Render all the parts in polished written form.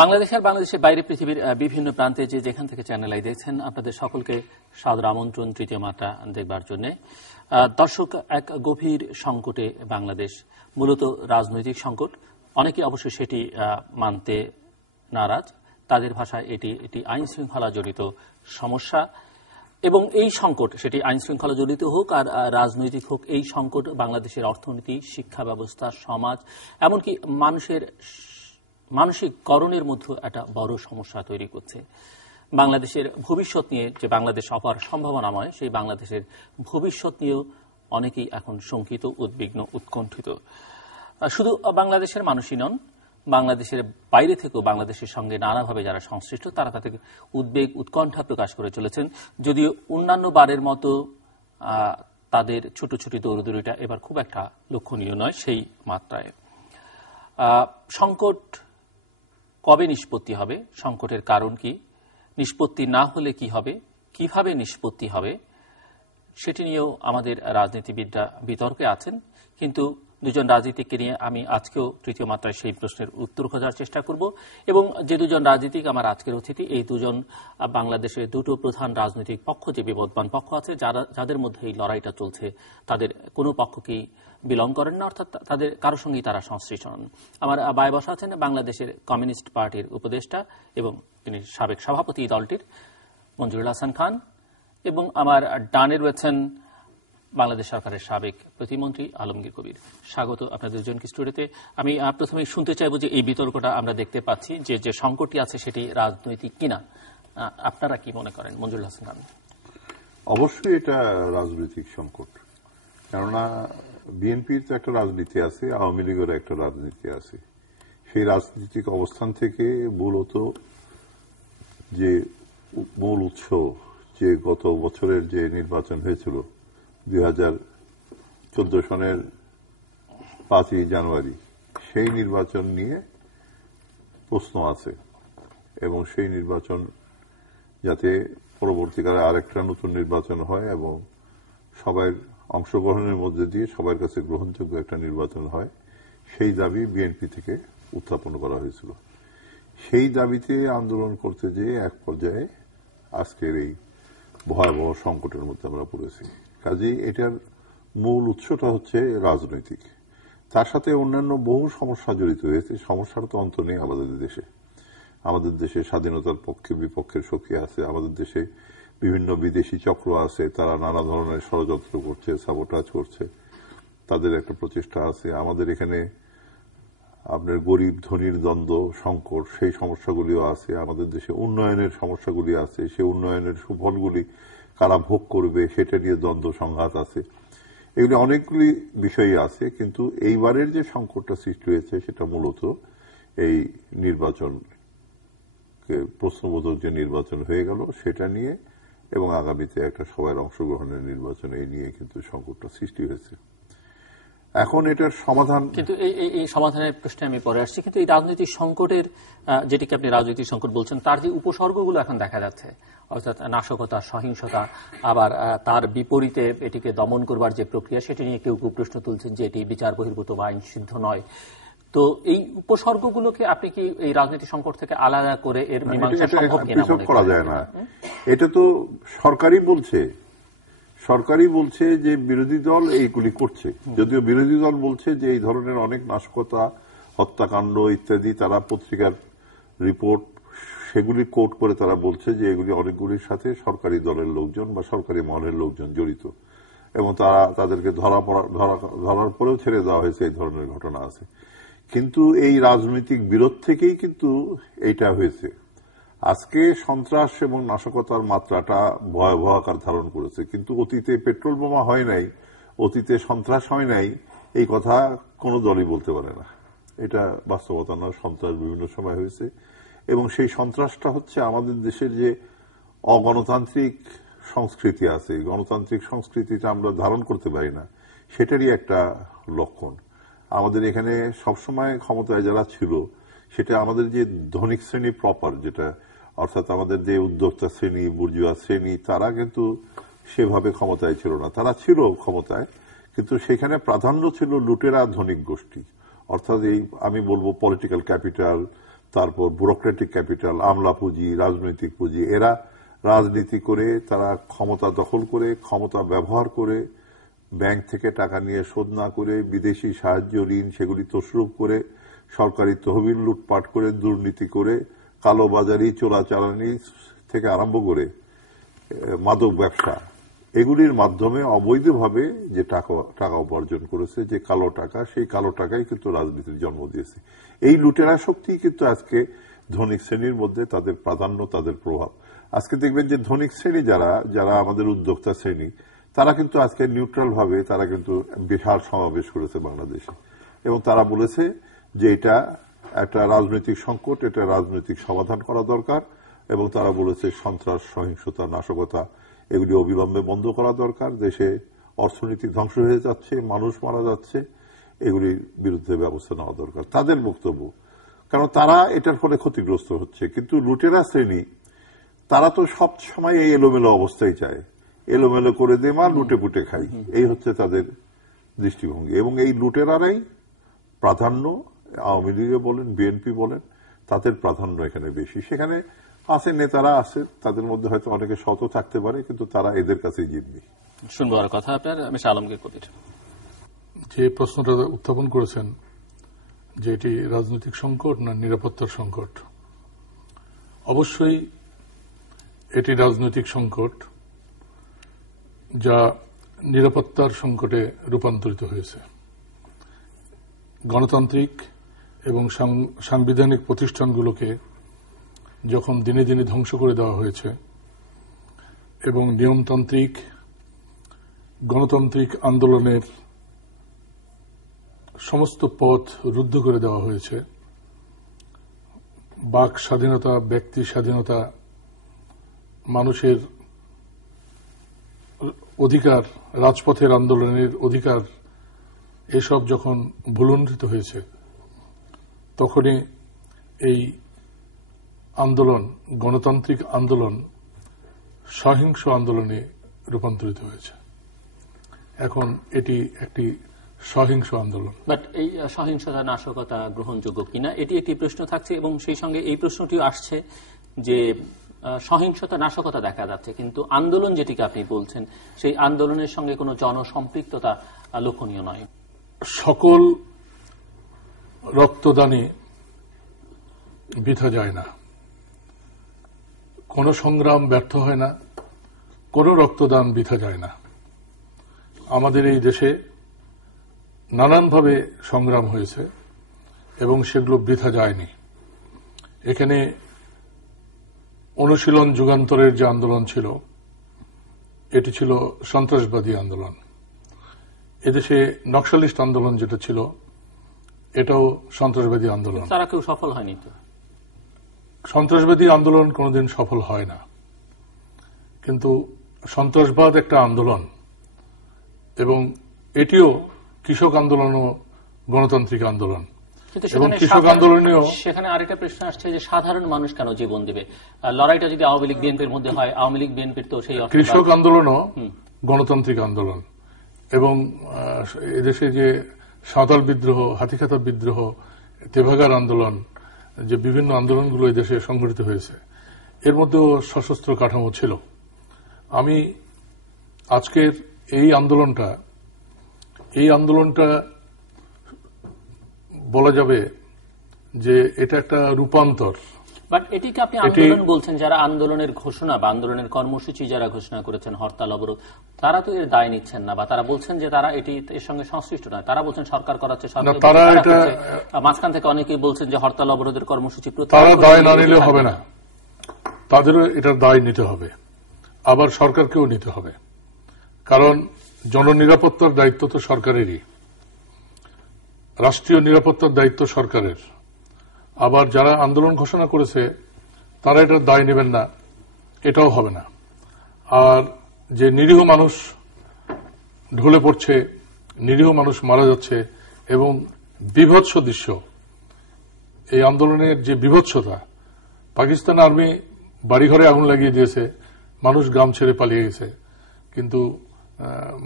বাংলাদেশ আর বাংলাদেশের বাইরে পৃথিবীর বিভিন্ন প্রান্তে যে যেখান থেকে চ্যানেল আই দেখছেন আপনাদের সকলকে সাদর আমন্ত্রণ তৃতীয় মাত্রা দেখবার জন্য। দর্শক, এক গভীর সংকটে বাংলাদেশ, মূলত রাজনৈতিক সংকট। অনেকে অবশ্য সেটি মানতে নারাজ। তাদের ভাষায় এটি আইন শৃঙ্খলা জড়িত সমস্যা এবং এই সংকট, সেটি আইন শৃঙ্খলা জড়িত হোক আর রাজনৈতিক হোক, এই সংকট বাংলাদেশের অর্থনীতি, শিক্ষা ব্যবস্থা, সমাজ, এমনকি মানুষের মানসিক করণের মধ্যে একটা বড় সমস্যা তৈরি করছে। বাংলাদেশের ভবিষ্যৎ নিয়ে, যে বাংলাদেশ অপার সম্ভাবনাময়, সেই বাংলাদেশের ভবিষ্যৎ নিয়েও অনেকেই এখন শঙ্কিত, উদ্বিগ্ন, উৎকণ্ঠিত। শুধু বাংলাদেশের মানুষই নন, বাংলাদেশের বাইরে থেকেও বাংলাদেশের সঙ্গে নানাভাবে যারা সংশ্লিষ্ট তারা তাদের উদ্বেগ, উৎকণ্ঠা প্রকাশ করে চলেছেন। যদিও অন্যান্য বারের মতো তাদের ছোট ছোট দৌড়দৌড়িটা এবার খুব একটা লক্ষণীয় নয় সেই মাত্রায়। সংকট কবে নিষ্পত্তি হবে, সংকটের কারণ কি, নিষ্পত্তি না হলে কি হবে, কিভাবে নিষ্পত্তি হবে, সেটি নিয়েও আমাদের রাজনীতিবিদরা বিতর্কে আছেন। কিন্তু দুজন রাজনীতিককে নিয়ে আমি আজকেও তৃতীয় মাত্রায় সেই প্রশ্নের উত্তর খোঁজার চেষ্টা করব। এবং যে দুজন রাজনীতিক আমার আজকের অতিথি, এই দুজন বাংলাদেশের দুটো প্রধান রাজনৈতিক পক্ষ, যে বিবদমান পক্ষ আছে, যাদের মধ্যে এই লড়াইটা চলছে, তাদের কোনো পক্ষকেই বিলং করেন না, অর্থাৎ তাদের কারোর সঙ্গেই তারা সংশ্লিষ্ট নন। আমার বায়ে বসা আছেন বাংলাদেশের কমিউনিস্ট পার্টির উপদেষ্টা এবং তিনি সাবেক সভাপতি দলটির মঞ্জুরুল হাসান খান, এবং আমার ডানে রয়েছেন বাংলাদেশ সরকারের সাবেক প্রতিমন্ত্রী আলমগীর কবির। স্বাগত আপনাদের দুজনকে স্টুডিওতে। আমি প্রথমে শুনতে চাইব যে এই বিতর্কটা আমরা দেখতে পাচ্ছি, যে সংকটটি আছে সেটি রাজনৈতিক কিনা, আপনারা কি মনে করেন? মঞ্জুরুল হাসান খান। অবশ্যই এটা রাজনৈতিক সংকট, কেননা বিএনপির তো একটা রাজনীতি আছে, আওয়ামী লীগের একটা রাজনীতি আছে। সেই রাজনৈতিক অবস্থান থেকে মূলত যে মূল উৎস, যে গত বছরের যে নির্বাচন হয়েছিল 2014 সনের 5ই জানুয়ারি, সেই নির্বাচন নিয়ে প্রশ্ন আছে এবং সেই নির্বাচন যাতে পরবর্তীকালে আরেকটা নতুন নির্বাচন হয় এবং সবার অংশগ্রহণের মধ্যে দিয়ে সবার কাছে গ্রহণযোগ্য একটা নির্বাচন হয়, সেই দাবি বিএনপি থেকে উত্থাপন করা হয়েছিল। সেই দাবিতে আন্দোলন করতে যেয়ে এক পর্যায়ে আজকের এই ভয়াবহ সংকটের মধ্যে আমরা পড়েছি। কাজেই এটার মূল উৎসটা হচ্ছে রাজনৈতিক, তার সাথে অন্যান্য বহু সমস্যা জড়িত হয়েছে। সমস্যার তো অন্ত নেই আমাদের দেশে। আমাদের দেশে স্বাধীনতার পক্ষে বিপক্ষের শক্তি আছে, আমাদের দেশে বিভিন্ন বিদেশি চক্র আছে, তারা নানা ধরনের ষড়যন্ত্র করছে, সাবোটাজ করছে, তাদের একটা প্রচেষ্টা আছে। আমাদের এখানে আপনার গরিব ধনীর দ্বন্দ্ব, সংকট, সেই সমস্যাগুলিও আছে। আমাদের দেশে উন্নয়নের সমস্যাগুলি আছে, সেই উন্নয়নের সুফলগুলি কারা ভোগ করবে সেটা নিয়ে দ্বন্দ্ব সংঘাত আছে। এগুলি অনেকগুলি বিষয়ই আছে, কিন্তু এইবারের যে সংকটটা সৃষ্টি হয়েছে সেটা মূলত এই নির্বাচন, প্রশ্নবোধক যে নির্বাচন হয়ে গেল সেটা নিয়ে এবং আগামীতে একটা সবার অংশগ্রহণের নির্বাচন, এই নিয়ে কিন্তু সংকটটা সৃষ্টি হয়েছে। এখন এটার সমাধান, কিন্তু এই সমাধানের প্রশ্নে আমি পরে আসছি। কিন্তু এই রাজনৈতিক সংকটের, যেটিকে আপনি রাজনৈতিক সংকট বলছেন, তার যে উপসর্গগুলো এখন দেখা যাচ্ছে, অর্থাৎ নাশকতা, সহিংসতা, আবার তার বিপরীতে এটিকে দমন করবার যে প্রক্রিয়া, সেটি নিয়ে কেউ কেউ প্রশ্ন তুলছেন যে এটি বিচার বহির্ভূত বা আইন সিদ্ধ নয়। তো এই উপসর্গগুলোকে আপনি কি এই রাজনৈতিক সংকট থেকে আলাদা করে এর মীমাংসা সম্ভব কিনা? পৃথক করা যায় না। এটা তো সরকারই বলছে যে বিরোধী দল এইগুলি করছে, যদিও বিরোধী দল বলছে যে এই ধরনের অনেক নাশকতা, হত্যাকাণ্ড ইত্যাদি তারা পত্রিকার রিপোর্ট, সেগুলি কোট করে তারা বলছে যে এগুলি অনেকগুলির সাথে সরকারি দলের লোকজন বা সরকারি মহলের লোকজন জড়িত এবং তাদেরকে ধরার পরেও ছেড়ে দেওয়া হয়েছে, এই ধরনের ঘটনা আছে। কিন্তু এই রাজনৈতিক বিরোধ থেকেই কিন্তু এইটা হয়েছে। আজকে সন্ত্রাস এবং নাশকতার মাত্রাটা ভয়াবহ আকার ধারণ করেছে, কিন্তু অতীতে পেট্রোল বোমা হয় নাই, অতীতে সন্ত্রাস হয় নাই, এই কথা কোনো দলই বলতে পারে না। এটা বাস্তবতা না। সন্ত্রাস বিভিন্ন সময় হয়েছে এবং সেই সন্ত্রাসটা হচ্ছে আমাদের দেশের যে অগণতান্ত্রিক সংস্কৃতি আছে, গণতান্ত্রিক সংস্কৃতিটা আমরা ধারণ করতে পারি না, সেটারই একটা লক্ষণ। আমাদের এখানে সবসময় ক্ষমতায় যারা ছিল, সেটা আমাদের যে ধনিক শ্রেণী প্রপার, যেটা অর্থাৎ আমাদের যে উদ্যোক্তা শ্রেণী, বুর্জুয়া শ্রেণী, তারা কিন্তু সেভাবে ক্ষমতায় ছিল না। তারা ছিল ক্ষমতায়, কিন্তু সেখানে প্রাধান্য ছিল লুটেরা ধনিক গোষ্ঠী, অর্থাৎ এই আমি বলবো পলিটিক্যাল ক্যাপিটাল, তারপর ব্যুরোক্রেটিক ক্যাপিটাল, আমলা পুঁজি, রাজনৈতিক পুঁজি, এরা রাজনীতি করে, তারা ক্ষমতা দখল করে, ক্ষমতা ব্যবহার করে, ব্যাংক থেকে টাকা নিয়ে শোধ না করে, বিদেশি সাহায্য ঋণ সেগুলি তসরুপ করে, সরকারি তহবিল লুটপাট করে, দুর্নীতি করে, কালোবাজারি, চোরাচালানি থেকে আরম্ভ করে মাদক ব্যবসা, এগুলির মাধ্যমে অবৈধভাবে যে টাকা উপার্জন করেছে, যে কালো টাকা, সেই কালো টাকাই কিন্তু রাজনীতির জন্ম দিয়েছে। এই লুটেরা শক্তি কিন্তু আজকে ধনিক শ্রেণীর মধ্যে তাদের প্রাধান্য, তাদের প্রভাব। আজকে দেখবেন যে ধনিক শ্রেণী যারা আমাদের উদ্যোক্তা শ্রেণী, তারা কিন্তু আজকে নিউট্রাল ভাবে তারা কিন্তু বিশাল সমাবেশ করেছে বাংলাদেশে, এবং তারা বলেছে যে এটা একটা রাজনৈতিক সংকট, এটা রাজনৈতিক সমাধান করা দরকার, এবং তারা বলেছে সন্ত্রাস, সহিংসতা, নাশকতা এগুলি অবিলম্বে বন্ধ করা দরকার, দেশে অর্থনীতি ধ্বংস হয়ে যাচ্ছে, মানুষ মারা যাচ্ছে, এগুলির বিরুদ্ধে ব্যবস্থা নেওয়া দরকার, তাদের বক্তব্য। কারণ তারা এটার ফলে ক্ষতিগ্রস্ত হচ্ছে। কিন্তু লুটেরা শ্রেণী তারা তো সব সময় এই এলোমেলো অবস্থায় চায়, এলোমেলো করে দিয়ে মা লুটে পুটে খাই, এই হচ্ছে তাদের দৃষ্টিভঙ্গি। এবং এই লুটেরারাই প্রাধান্য, আওয়ামী লীগে বলেন, বিএনপি বলেন, তাদের প্রাধান্য এখানে বেশি। সেখানে আছে নেতারা আছে, তাদের মধ্যে হয়তো অনেকে শত থাকতে পারে, কিন্তু তারা এদের কাছেই জিম্মি। শুনবো আর কথা আপনার মিস্টার আলমগীর কবির। যে প্রশ্নটা উত্থাপন করেছেন যে এটি রাজনৈতিক সংকট না নিরাপত্তার সংকট, অবশ্যই এটি রাজনৈতিক সংকট যা নিরাপত্তার সংকটে রূপান্তরিত হয়েছে। গণতান্ত্রিক এবং সাংবিধানিক প্রতিষ্ঠানগুলোকে যখন দিনে দিনে ধ্বংস করে দেওয়া হয়েছে এবং নিয়মতান্ত্রিক গণতান্ত্রিক আন্দোলনের সমস্ত পথ রুদ্ধ করে দেওয়া হয়েছে, বাক স্বাধীনতা, ব্যক্তি স্বাধীনতা, মানুষের অধিকার, রাজপথের আন্দোলনের অধিকার, এসব যখন ভুলুণ্ঠিত হয়েছে, তখনই এই আন্দোলন, গণতান্ত্রিক আন্দোলন, সহিংস আন্দোলনে রূপান্তরিত হয়েছে। এখন এটি একটি সহিংস আন্দোলন। বাট এই সহিংসতা, নাশকতা গ্রহণযোগ্য কিনা এটি একটি প্রশ্ন থাকছে, এবং সেই সঙ্গে এই প্রশ্নটিও আসছে যে সহিংসতা, নাশকতা দেখা যাচ্ছে, কিন্তু আন্দোলন যেটিকে আপনি বলছেন সেই আন্দোলনের সঙ্গে কোনো জনসম্পৃক্ততা লক্ষণীয় নয়। সকল রক্তদানে বৃথা যায় না, কোন সংগ্রাম ব্যর্থ হয় না, কোন রক্তদান বৃথা যায় না। আমাদের এই দেশে নানানভাবে সংগ্রাম হয়েছে এবং সেগুলো বৃথা যায়নি। এখানে অনুশীলন যুগান্তরের যে আন্দোলন ছিল, এটি ছিল সন্ত্রাসবাদী আন্দোলন। এদেশে নকশালিস্ট আন্দোলন যেটা ছিল, এটাও সন্ত্রাসবাদী আন্দোলন। তারা কেউ সফল হয়নি তো। সন্ত্রাসবাদী আন্দোলন কোনদিন সফল হয় না, কিন্তু সন্ত্রাসবাদ একটা আন্দোলন, এবং এটিও কৃষক আন্দোলন ও গণতান্ত্রিক আন্দোলন। এবং কৃষক আন্দোলনেও সেখানে আরেকটা প্রশ্ন আসছে যে সাধারণ মানুষ কেন জীবন দিবে? লড়াইটা যদি আওয়ামী লীগ বিএনপির মধ্যে হয়, আওয়ামী লীগ বিএনপির তো সেই কৃষক আন্দোলনও গণতান্ত্রিক আন্দোলন। এবং এদেশে যে সাঁওতাল বিদ্রোহ, হাতিখাতা বিদ্রোহ, তেভাগার আন্দোলন, যে বিভিন্ন আন্দোলনগুলো এই দেশে সংঘটিত হয়েছে, এর মধ্যেও সশস্ত্র কাঠামো ছিল। আমি আজকের এই আন্দোলনটা বলা যাবে যে এটা একটা রূপান্তর। বাট এটিকে আপনি আন্দোলন বলছেন, যারা আন্দোলনের ঘোষণা বা আন্দোলনের কর্মসূচি যারা ঘোষণা করেছেন, হরতাল, অবরোধ, তারা তো এর দায় নিচ্ছেন না, বা তারা বলছেন যে তারা এর সঙ্গে সংশ্লিষ্ট নয়। তারা বলছেন সরকার করাচ্ছে, মাঝখান থেকে অনেকেই বলছেন যে হরতাল অবরোধের কর্মসূচি তারা দায় না নিলে হবে না, তাদেরও এটার দায় নিতে হবে, আবার সরকারকেও নিতে হবে। কারণ জননিরাপত্তার দায়িত্ব তো সরকারেরই, রাষ্ট্রীয় নিরাপত্তার দায়িত্ব সরকারের। আবার যারা আন্দোলন ঘোষণা করেছে তারা এটার দায় নেবেন না, এটাও হবে না। আর যে নিরীহ মানুষ ঢলে পড়ছে, নিরীহ মানুষ মারা যাচ্ছে, এবং বীভৎস দৃশ্য, এই আন্দোলনের যে বীভৎসতা, পাকিস্তান আর্মি বাড়িঘরে আগুন লাগিয়ে দিয়েছে, মানুষ গ্রাম ছেড়ে পালিয়ে গেছে, কিন্তু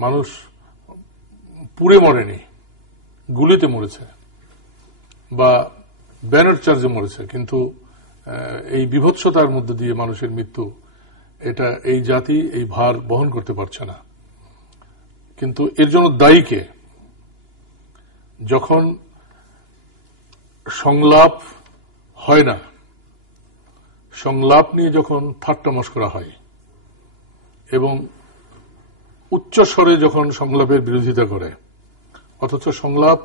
মানুষ পুড়ে মরেনি, গুলিতে মরেছে। বা ব্যানার চার্জে মরেছে, কিন্তু এই বিভৎসতার মধ্যে দিয়ে মানুষের মৃত্যু, এটা এই জাতি এই ভার বহন করতে পারছে না। কিন্তু এর জন্য দায়ী কে? যখন সংলাপ হয় না, সংলাপ নিয়ে যখন ঠাট্টা মশকরা হয় এবং উচ্চ স্বরে যখন সংলাপের বিরোধিতা করে, অথচ সংলাপ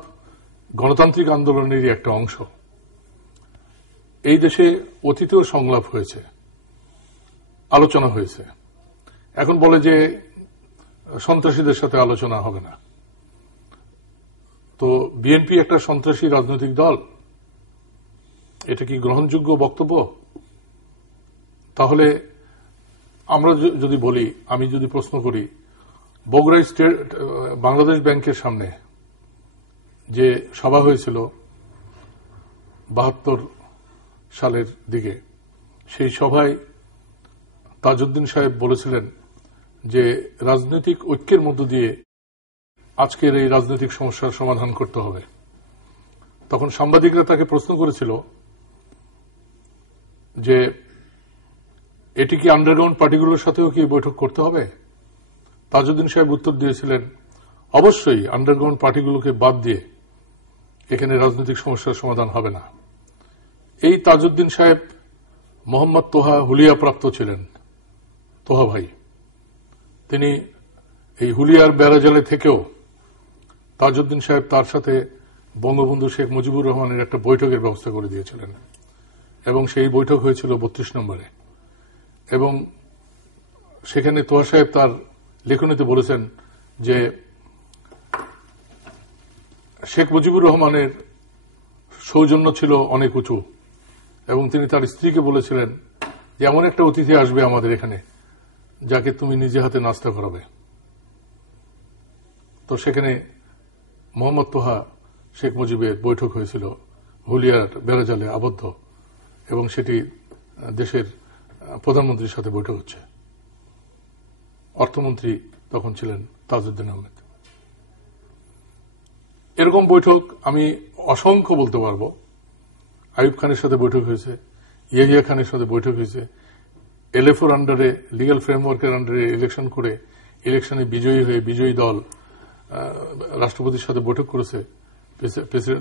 গণতান্ত্রিক আন্দোলনেরই একটা অংশ। এই দেশে অতীতেও সংলাপ হয়েছে, আলোচনা হয়েছে। এখন বলে যে সন্ত্রাসীদের সাথে আলোচনা হবে না। তো বিএনপি একটা সন্ত্রাসী রাজনৈতিক দল, এটা কি গ্রহণযোগ্য বক্তব্য? তাহলে আমরা যদি বলি, আমি যদি প্রশ্ন করি, বগুড়া স্টেট বাংলাদেশ ব্যাংকের সামনে যে সভা হয়েছিল 72 সালের দিকে, সেই সভায় তাজউদ্দিন সাহেব বলেছিলেন যে রাজনৈতিক ঐক্যের মধ্য দিয়ে আজকের এই রাজনৈতিক সমস্যার সমাধান করতে হবে। তখন সাংবাদিকরা তাকে প্রশ্ন করেছিল যে এটি কি আন্ডারগ্রাউন্ড পার্টিগুলোর সাথেও কি বৈঠক করতে হবে? তাজউদ্দিন সাহেব উত্তর দিয়েছিলেন, অবশ্যই আন্ডারগ্রাউন্ড পার্টিগুলোকে বাদ দিয়ে এখানে রাজনৈতিক সমস্যার সমাধান হবে না। এই তাজউদ্দিন সাহেব মোহাম্মদ তোহা হুলিয়া প্রাপ্ত ছিলেন, তোহা ভাই। তিনি এই হুলিয়ার বেড়াজালে থেকেও তাজউদ্দিন সাহেব তার সাথে বঙ্গবন্ধু শেখ মুজিবুর রহমানের একটা বৈঠকের ব্যবস্থা করে দিয়েছিলেন এবং সেই বৈঠক হয়েছিল 32 নম্বরে। এবং সেখানে তোহা সাহেব তার লেখনীতে বলেছেন যে শেখ মুজিবুর রহমানের সৌজন্য ছিল অনেক উঁচু এবং তিনি তার স্ত্রীকে বলেছিলেন যে এমন একটা অতিথি আসবে আমাদের এখানে যাকে তুমি নিজে হাতে নাস্তা করাবে। তো সেখানে মোহাম্মদ তোহা শেখ মুজিবের বৈঠক হয়েছিল হুলিয়ার বেড়াজালে আবদ্ধ, এবং সেটি দেশের প্রধানমন্ত্রীর সাথে বৈঠক হচ্ছে। অর্থমন্ত্রী তখন ছিলেন তাজউদ্দিন আহমেদ। এরকম বৈঠক আমি অসংখ্য বলতে পারবো। আইয়ুব খানের সাথে বৈঠক হয়েছে, ইয়াহিয়া খানের সাথে বৈঠক হয়েছে, এলএফওর আন্ডারে, লিগ্যাল ফ্রেমওয়ার্কের আন্ডারে ইলেকশন করে ইলেকশনে বিজয়ী হয়ে বিজয়ী দল রাষ্ট্রপতির সাথে বৈঠক করেছে,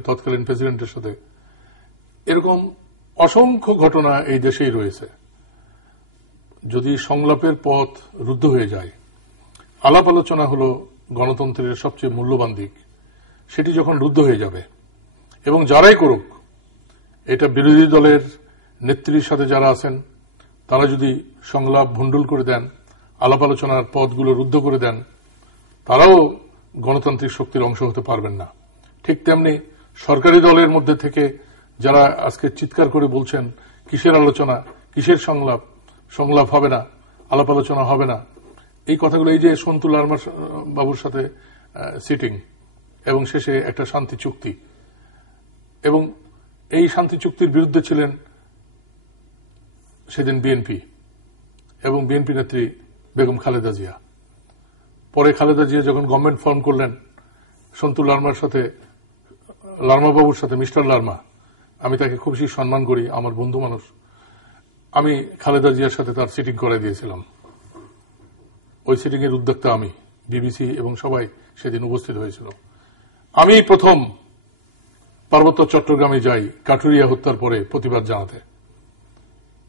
তৎকালীন প্রেসিডেন্টের সাথে। এরকম অসংখ্য ঘটনা এই দেশেই রয়েছে। যদি সংলাপের পথ রুদ্ধ হয়ে যায়, আলাপ আলোচনা হল গণতন্ত্রের সবচেয়ে মূল্যবান দিক, সেটি যখন রুদ্ধ হয়ে যাবে এবং যারাই করুক, এটা বিরোধী দলের নেত্রীর সাথে যারা আছেন তারা যদি সংলাপ ভণ্ডুল করে দেন, আলাপ আলোচনার পথগুলো রুদ্ধ করে দেন, তারাও গণতান্ত্রিক শক্তির অংশ হতে পারবেন না। ঠিক তেমনি সরকারি দলের মধ্যে থেকে যারা আজকে চিৎকার করে বলছেন কিসের আলোচনা, কিসের সংলাপ, সংলাপ হবে না, আলাপ আলোচনা হবে না, এই কথাগুলো, এই যে সন্তু লারমা বাবুর সাথে সিটিং এবং শেষে একটা শান্তি চুক্তি, এবং এই শান্তি চুক্তির বিরুদ্ধে ছিলেন সেদিন বিএনপি এবং বিএনপি নেত্রী বেগম খালেদা জিয়া। পরে খালেদা জিয়া যখন গভর্নমেন্ট ফর্ম করলেন, সন্তু লারমার সাথে, লারমা বাবুর সাথে, মিস্টার লারমা, আমি তাকে খুব বেশি সম্মান করি, আমার বন্ধু মানুষ, আমি খালেদা জিয়ার সাথে তার সিটিং করে দিয়েছিলাম। ওই সিটিং এর উদ্যোক্তা আমি, বিবিসি এবং সবাই সেদিন উপস্থিত হয়েছিল। আমি প্রথম পার্বত্য চট্টগ্রামে যাই কাঠুরিয়া হত্যার পরে প্রতিবাদ জানাতে,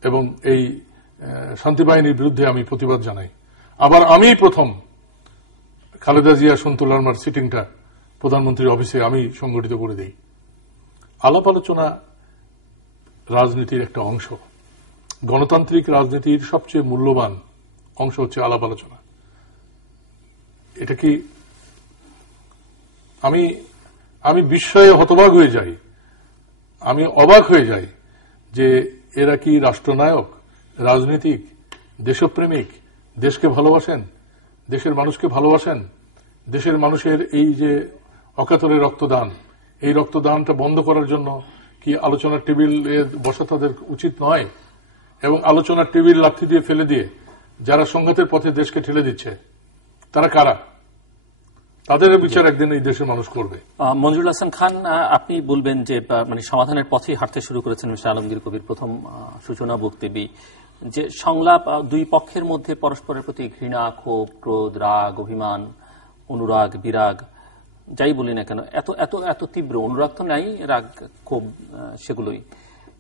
এবং এই শান্তি বাহিনীর বিরুদ্ধে আমি প্রতিবাদ জানাই। আবার আমি প্রথম খালেদা জিয়া সন্তু লারমার সিটিংটা প্রধানমন্ত্রীর অফিসে আমি সংগঠিত করে দিই। আলাপ আলোচনা রাজনীতির একটা অংশ। গণতান্ত্রিক রাজনীতির সবচেয়ে মূল্যবান অংশ হচ্ছে আলাপ আলোচনা। এটা কি আমি বিস্ময়ে হতবাক হয়ে যাই, আমি অবাক হয়ে যাই যে এরা কি রাষ্ট্রনায়ক, রাজনীতিক, দেশপ্রেমিক, দেশকে ভালোবাসেন, দেশের মানুষকে ভালোবাসেন, দেশের মানুষের এই যে অকাতরে রক্তদান, এই রক্তদানটা বন্ধ করার জন্য কি আলোচনার টেবিলে বসা তাদের উচিত নয়? এবং আলোচনার টেবিল লাথি দিয়ে ফেলে দিয়ে যারা সংঘাতের পথে দেশকে ঠেলে দিচ্ছে, তারা কারা? তাদের বিচার একদিন এই দেশের মানুষ করবে। মঞ্জুরুল হাসান খান, আপনি বলবেন যে মানে সমাধানের পথেই হাঁটতে শুরু করেছেন মিস্টার আলমগীর কবির প্রথম সূচনা বক্তব্যে, যে সংলাপ দুই পক্ষের মধ্যে পরস্পরের প্রতি ঘৃণা, ক্ষোভ, ক্রোধ, রাগ, অভিমান, অনুরাগ, বিরাগ, যাই বলি না কেন, এত এত এত তীব্র, অনুরাগ তো নাই, রাগ, ক্ষোভ সেগুলোই,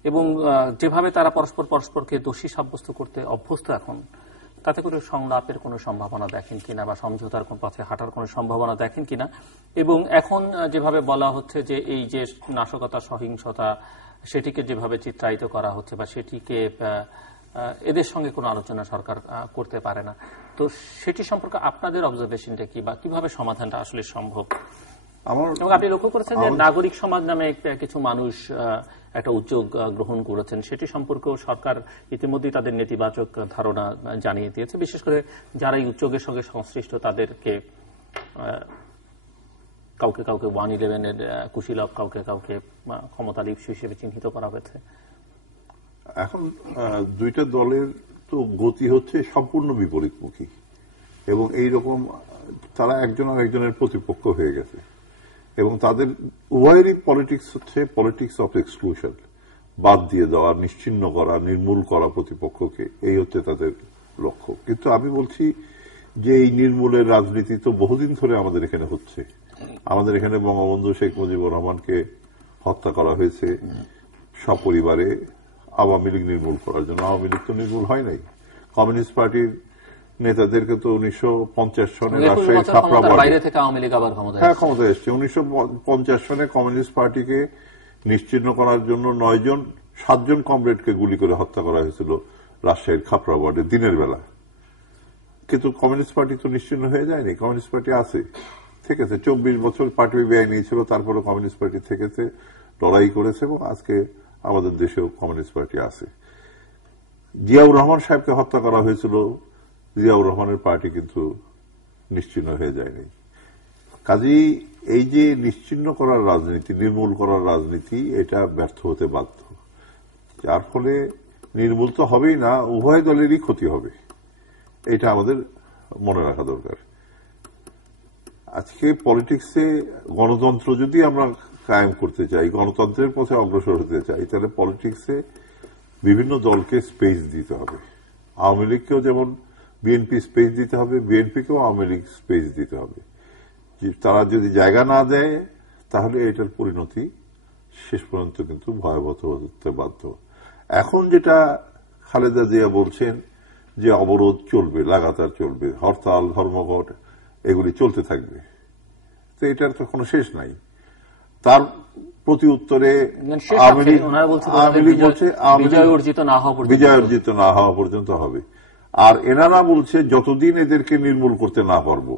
এবং যেভাবে তারা পরস্পরকে দোষী সাব্যস্ত করতে অভ্যস্ত এখন, তাতে করে সংলাপের কোনো সম্ভাবনা দেখেন কিনা বা সমঝোতার কোন পথে হাঁটার কোনো সম্ভাবনা দেখেন কিনা? এবং এখন যেভাবে বলা হচ্ছে যে এই যে নাশকতা, সহিংসতা, সেটিকে যেভাবে চিত্রায়িত করা হচ্ছে বা সেটিকে এদের সঙ্গে কোনো আলোচনা সরকার করতে পারে না, তো সেটি সম্পর্কে আপনাদের অবজারভেশনটা কি, বা কিভাবে সমাধানটা আসলে সম্ভব? এবং আপনি লক্ষ্য করেছেন যে নাগরিক সমাজ নামে কিছু মানুষ একটা উদ্যোগ গ্রহণ করেছেন, সেটি সম্পর্কেও সরকার ইতিমধ্যেই তাদের নেতিবাচক ধারণা জানিয়ে দিয়েছে, বিশেষ করে যারা এই উদ্যোগের সঙ্গে সংশ্লিষ্ট তাদেরকে কাউকে কাউকে 111-এর কুশীলব, কাউকে কাউকে ক্ষমতা লিপ্সু হিসেবে চিহ্নিত করা হয়েছে। এখন দুইটা দলের তো গতি হচ্ছে সম্পূর্ণ বিপরীতমুখী, এবং এইরকম তারা একজন আর একজনের প্রতিপক্ষ হয়ে গেছে, এবং তাদের উভয়েরই পলিটিক্স হচ্ছে পলিটিক্স অফ এক্সক্লুশন, বাদ দিয়ে দেওয়া, নিশ্চিহ্ন করা, নির্মূল করা প্রতিপক্ষকে, এই হচ্ছে তাদের লক্ষ্য। কিন্তু আমি বলছি যে এই নির্মূলের রাজনীতি তো বহুদিন ধরে আমাদের এখানে হচ্ছে। আমাদের এখানে বঙ্গবন্ধু শেখ মুজিবুর রহমানকে হত্যা করা হয়েছে সপরিবারে আওয়ামী লীগ নির্মূল করার জন্য। আওয়ামী লীগ তো নির্মূল হয় নাই। কমিউনিস্ট পার্টির নেতাদেরকে তো 1950 সনে রাজশাহীর ছাপড়াবাড়ে ক্ষমতায় এসছে। 1950 সনে কমিউনিস্ট পার্টিকে নিশ্চিহ্ন করার জন্য 7জন কমরেডকে গুলি করে হত্যা করা হয়েছিল রাজশাহীর খাপড়াবাড়ে দিনের বেলা। কিন্তু কমিউনিস্ট পার্টি তো নিশ্চিহ্ন হয়ে যায়নি, কমিউনিস্ট পার্টি আছে, থেকেছে। 24 বছর পার্টি বেআইনি ছিল, তারপরে কমিউনিস্ট পার্টি থেকেছে, লড়াই করেছে, এবং আজকে আমাদের দেশেও কমিউনিস্ট পার্টি আছে। জিয়াউর রহমান সাহেবকে হত্যা করা হয়েছিল, জিয়াউর রহমানের পার্টি কিন্তু নিশ্চিহ্ন হয়ে যায়নি। কাজেই এই যে নিশ্চিহ্ন করার রাজনীতি, নির্মূল করার রাজনীতি, এটা ব্যর্থ হতে বাধ্য। যার ফলে নির্মূল তো হবেই না, উভয় দলেরই ক্ষতি হবে, এটা আমাদের মনে রাখা দরকার। আজকে পলিটিক্সে গণতন্ত্র যদি আমরা কায়েম করতে চাই, গণতন্ত্রের পথে অগ্রসর হতে চাই, তাহলে পলিটিক্সে বিভিন্ন দলকে স্পেস দিতে হবে। আওয়ামী লীগকেও যেমন বিএনপি স্পেস দিতে হবে, বিএনপিকেও আওয়ামী লীগ স্পেস দিতে হবে। তারা যদি জায়গা না দেয়, তাহলে এটার পরিণতি শেষ পর্যন্ত কিন্তু ভয়াবহ হতে বাধ্য। এখন যেটা খালেদা জিয়া বলছেন যে অবরোধ চলবে, লাগাতার চলবে, হরতাল, ধর্মঘট, এগুলি চলতে থাকবে, তো এটার তো কোনো শেষ নাই। তার প্রতি উত্তরে আওয়ামী লীগ বলছে বিজয় অর্জিত না হওয়া পর্যন্ত হবে। আর এনারা বলছে যতদিন এদেরকে নির্মূল করতে না পারবো,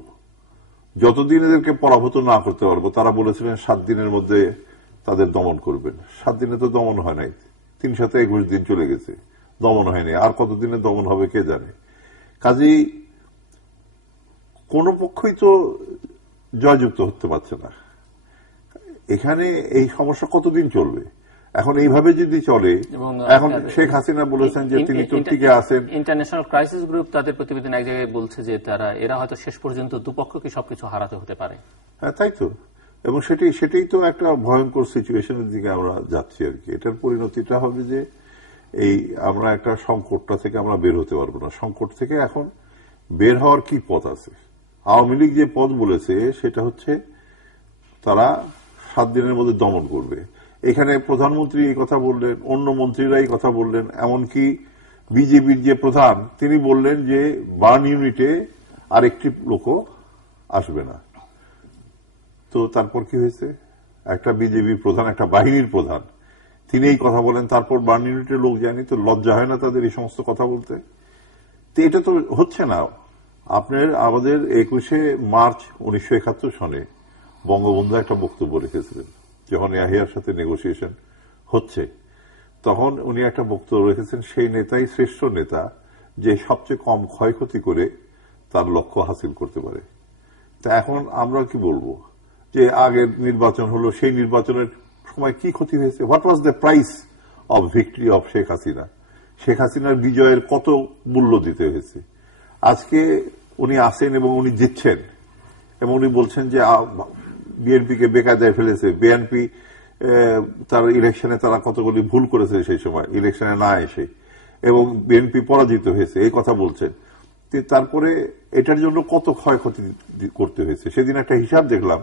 যতদিন এদেরকে পরাভূত না করতে পারবো, তারা বলেছিলেন 7 দিনের মধ্যে তাদের দমন করবেন। 7 দিনে তো দমন হয় নাই, 3 সাথে 21 দিন চলে গেছে, দমন হয়নি। আর কতদিনে দমন হবে কে জানে। কাজেই কোন পক্ষই তো জয়যুক্ত হতে পারছে না। এখানে এই সমস্যা কতদিন চলবে? এখন এইভাবে যদি চলে, এখন শেখ হাসিনা বলেছেন যে তিনি তো টিকে আছেন। ইন্টারন্যাশনাল ক্রাইসিস গ্রুপ তাদের প্রতিবেদন এক জায়গায় বলছে যে এরা হয়তো শেষ পর্যন্ত দুপক্ষকে সবকিছু হারাতে হতে পারে। হ্যাঁ, তাই তো। এবং সেটাই তো একটা ভয়ঙ্কর সিচুয়েশনের দিকে আমরা যাচ্ছি আর কি। এটার পরিণতিটা হবে যে এই আমরা একটা সংকটটা থেকে আমরা বের হতে পারবো না। সংকট থেকে এখন বের হওয়ার কি পথ আছে? আওয়ামী লীগ যে পথ বলেছে সেটা হচ্ছে তারা 7 দিনের মধ্যে দমন করবে। এখানে প্রধানমন্ত্রী এই কথা বললেন, অন্য মন্ত্রীরা এই কথা বললেন, এমনকি বিজেপির যে প্রধান তিনি বললেন যে বার্ন ইউনিটে আরেকটি লোকও আসবে না। তো তারপর কি হয়েছে? একটা বিজেপি প্রধান, একটা বাহিনীর প্রধান, তিনি এই কথা বলেন, তারপর বার্ন ইউনিটের লোক যায়নি। তো লজ্জা হয় না তাদের এই সমস্ত কথা বলতে? তো এটা তো হচ্ছে না। আমাদের 21শে মার্চ 1971 সনে বঙ্গবন্ধু একটা বক্তব্য রেখেছিলেন, যখন ইয়াহিয়ার সাথে নেগোসিয়েশন হচ্ছে, তখন উনি একটা বক্তব্য রেখেছেন, সেই নেতাই শ্রেষ্ঠ নেতা যে সবচেয়ে কম ক্ষয়ক্ষতি করে তার লক্ষ্য হাসিল করতে পারে। তা এখন আমরা কি বলবো যে আগের নির্বাচন হলো, সেই নির্বাচনের সময় কি ক্ষতি হয়েছে? What was the price of victory of Sheikh Hasina? Sheikh হাসিনার বিজয়ের কত মূল্য দিতে হয়েছে? আজকে উনি আসেন এবং উনি জিতছেন, এবং উনি বলছেন যে বিএনপিকে বেকায়দায় ফেলেছে, বিএনপি তার ইলেকশনে তারা কতগুলি ভুল করেছে সেই সময় ইলেকশনে না এসে, এবং বিএনপি পরাজিত হয়েছে এই কথা বলছেন। তারপরে এটার জন্য কত ক্ষয়ক্ষতি করতে হয়েছে। সেদিন একটা হিসাব দেখলাম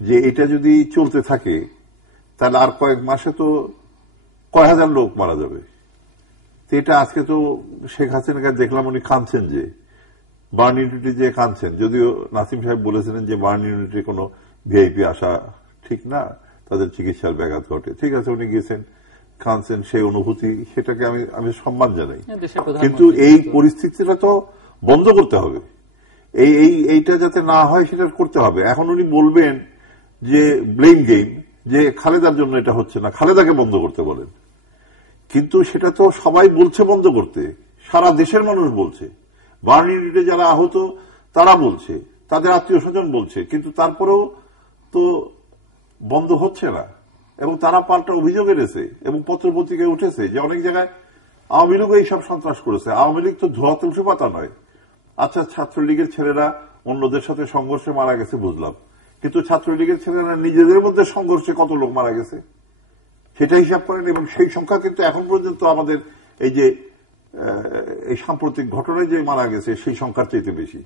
যে এটা যদি চলতে থাকে তাহলে আর কয়েক মাসে তো কয় হাজার লোক মারা যাবে। এটা আজকে তো শেখ হাসিনাকে দেখলাম উনি কাঁদছেন, যে বার্ন ইউনিটি যে কাঁদছেন, যদিও নাসিম সাহেব বলেছিলেন যে বার্ন ইউনিটি কোনো ভিআইপি আসা ঠিক না, তাদের চিকিৎসার ব্যাঘাত ঘটে। ঠিক আছে, উনি গিয়েছেন, কাঁদছেন, সেই অনুভূতি, সেটাকে আমি সম্মান জানাই। কিন্তু এই পরিস্থিতিটা তো বন্ধ করতে হবে, এইটা যাতে না হয় সেটা করতে হবে। এখন উনি বলবেন যে ব্লেম গেম, যে খালেদার জন্য এটা হচ্ছে না, খালেদাকে বন্ধ করতে বলেন। কিন্তু সেটা তো সবাই বলছে বন্ধ করতে, সারা দেশের মানুষ বলছে, বার্ন ইউনিটে যারা আহত তারা বলছে, তাদের আত্মীয় স্বজন বলছে, কিন্তু তারপরেও তো বন্ধ হচ্ছে না। এবং তারা পাল্টা অভিযোগ এনেছে এবং পত্রপত্রিকায় উঠেছে যে অনেক জায়গায় আওয়ামী লীগ এইসব সন্ত্রাস করেছে। আওয়ামী লীগ তো ধোয়া তুলসী পাতা নয়। আচ্ছা, ছাত্রলীগের ছেলেরা অন্যদের সাথে সংঘর্ষে মারা গেছে বুঝলাম, কিন্তু ছাত্রলীগের ছেলেরা নিজেদের মধ্যে সংঘর্ষে কত লোক মারা গেছে সেটা হিসাব করেন, এবং সেই সংখ্যা কিন্তু এখন পর্যন্ত আমাদের এই যে এই সাম্প্রতিক ঘটনায় যে মারা গেছে সেই সংখ্যার চাইতে বেশি।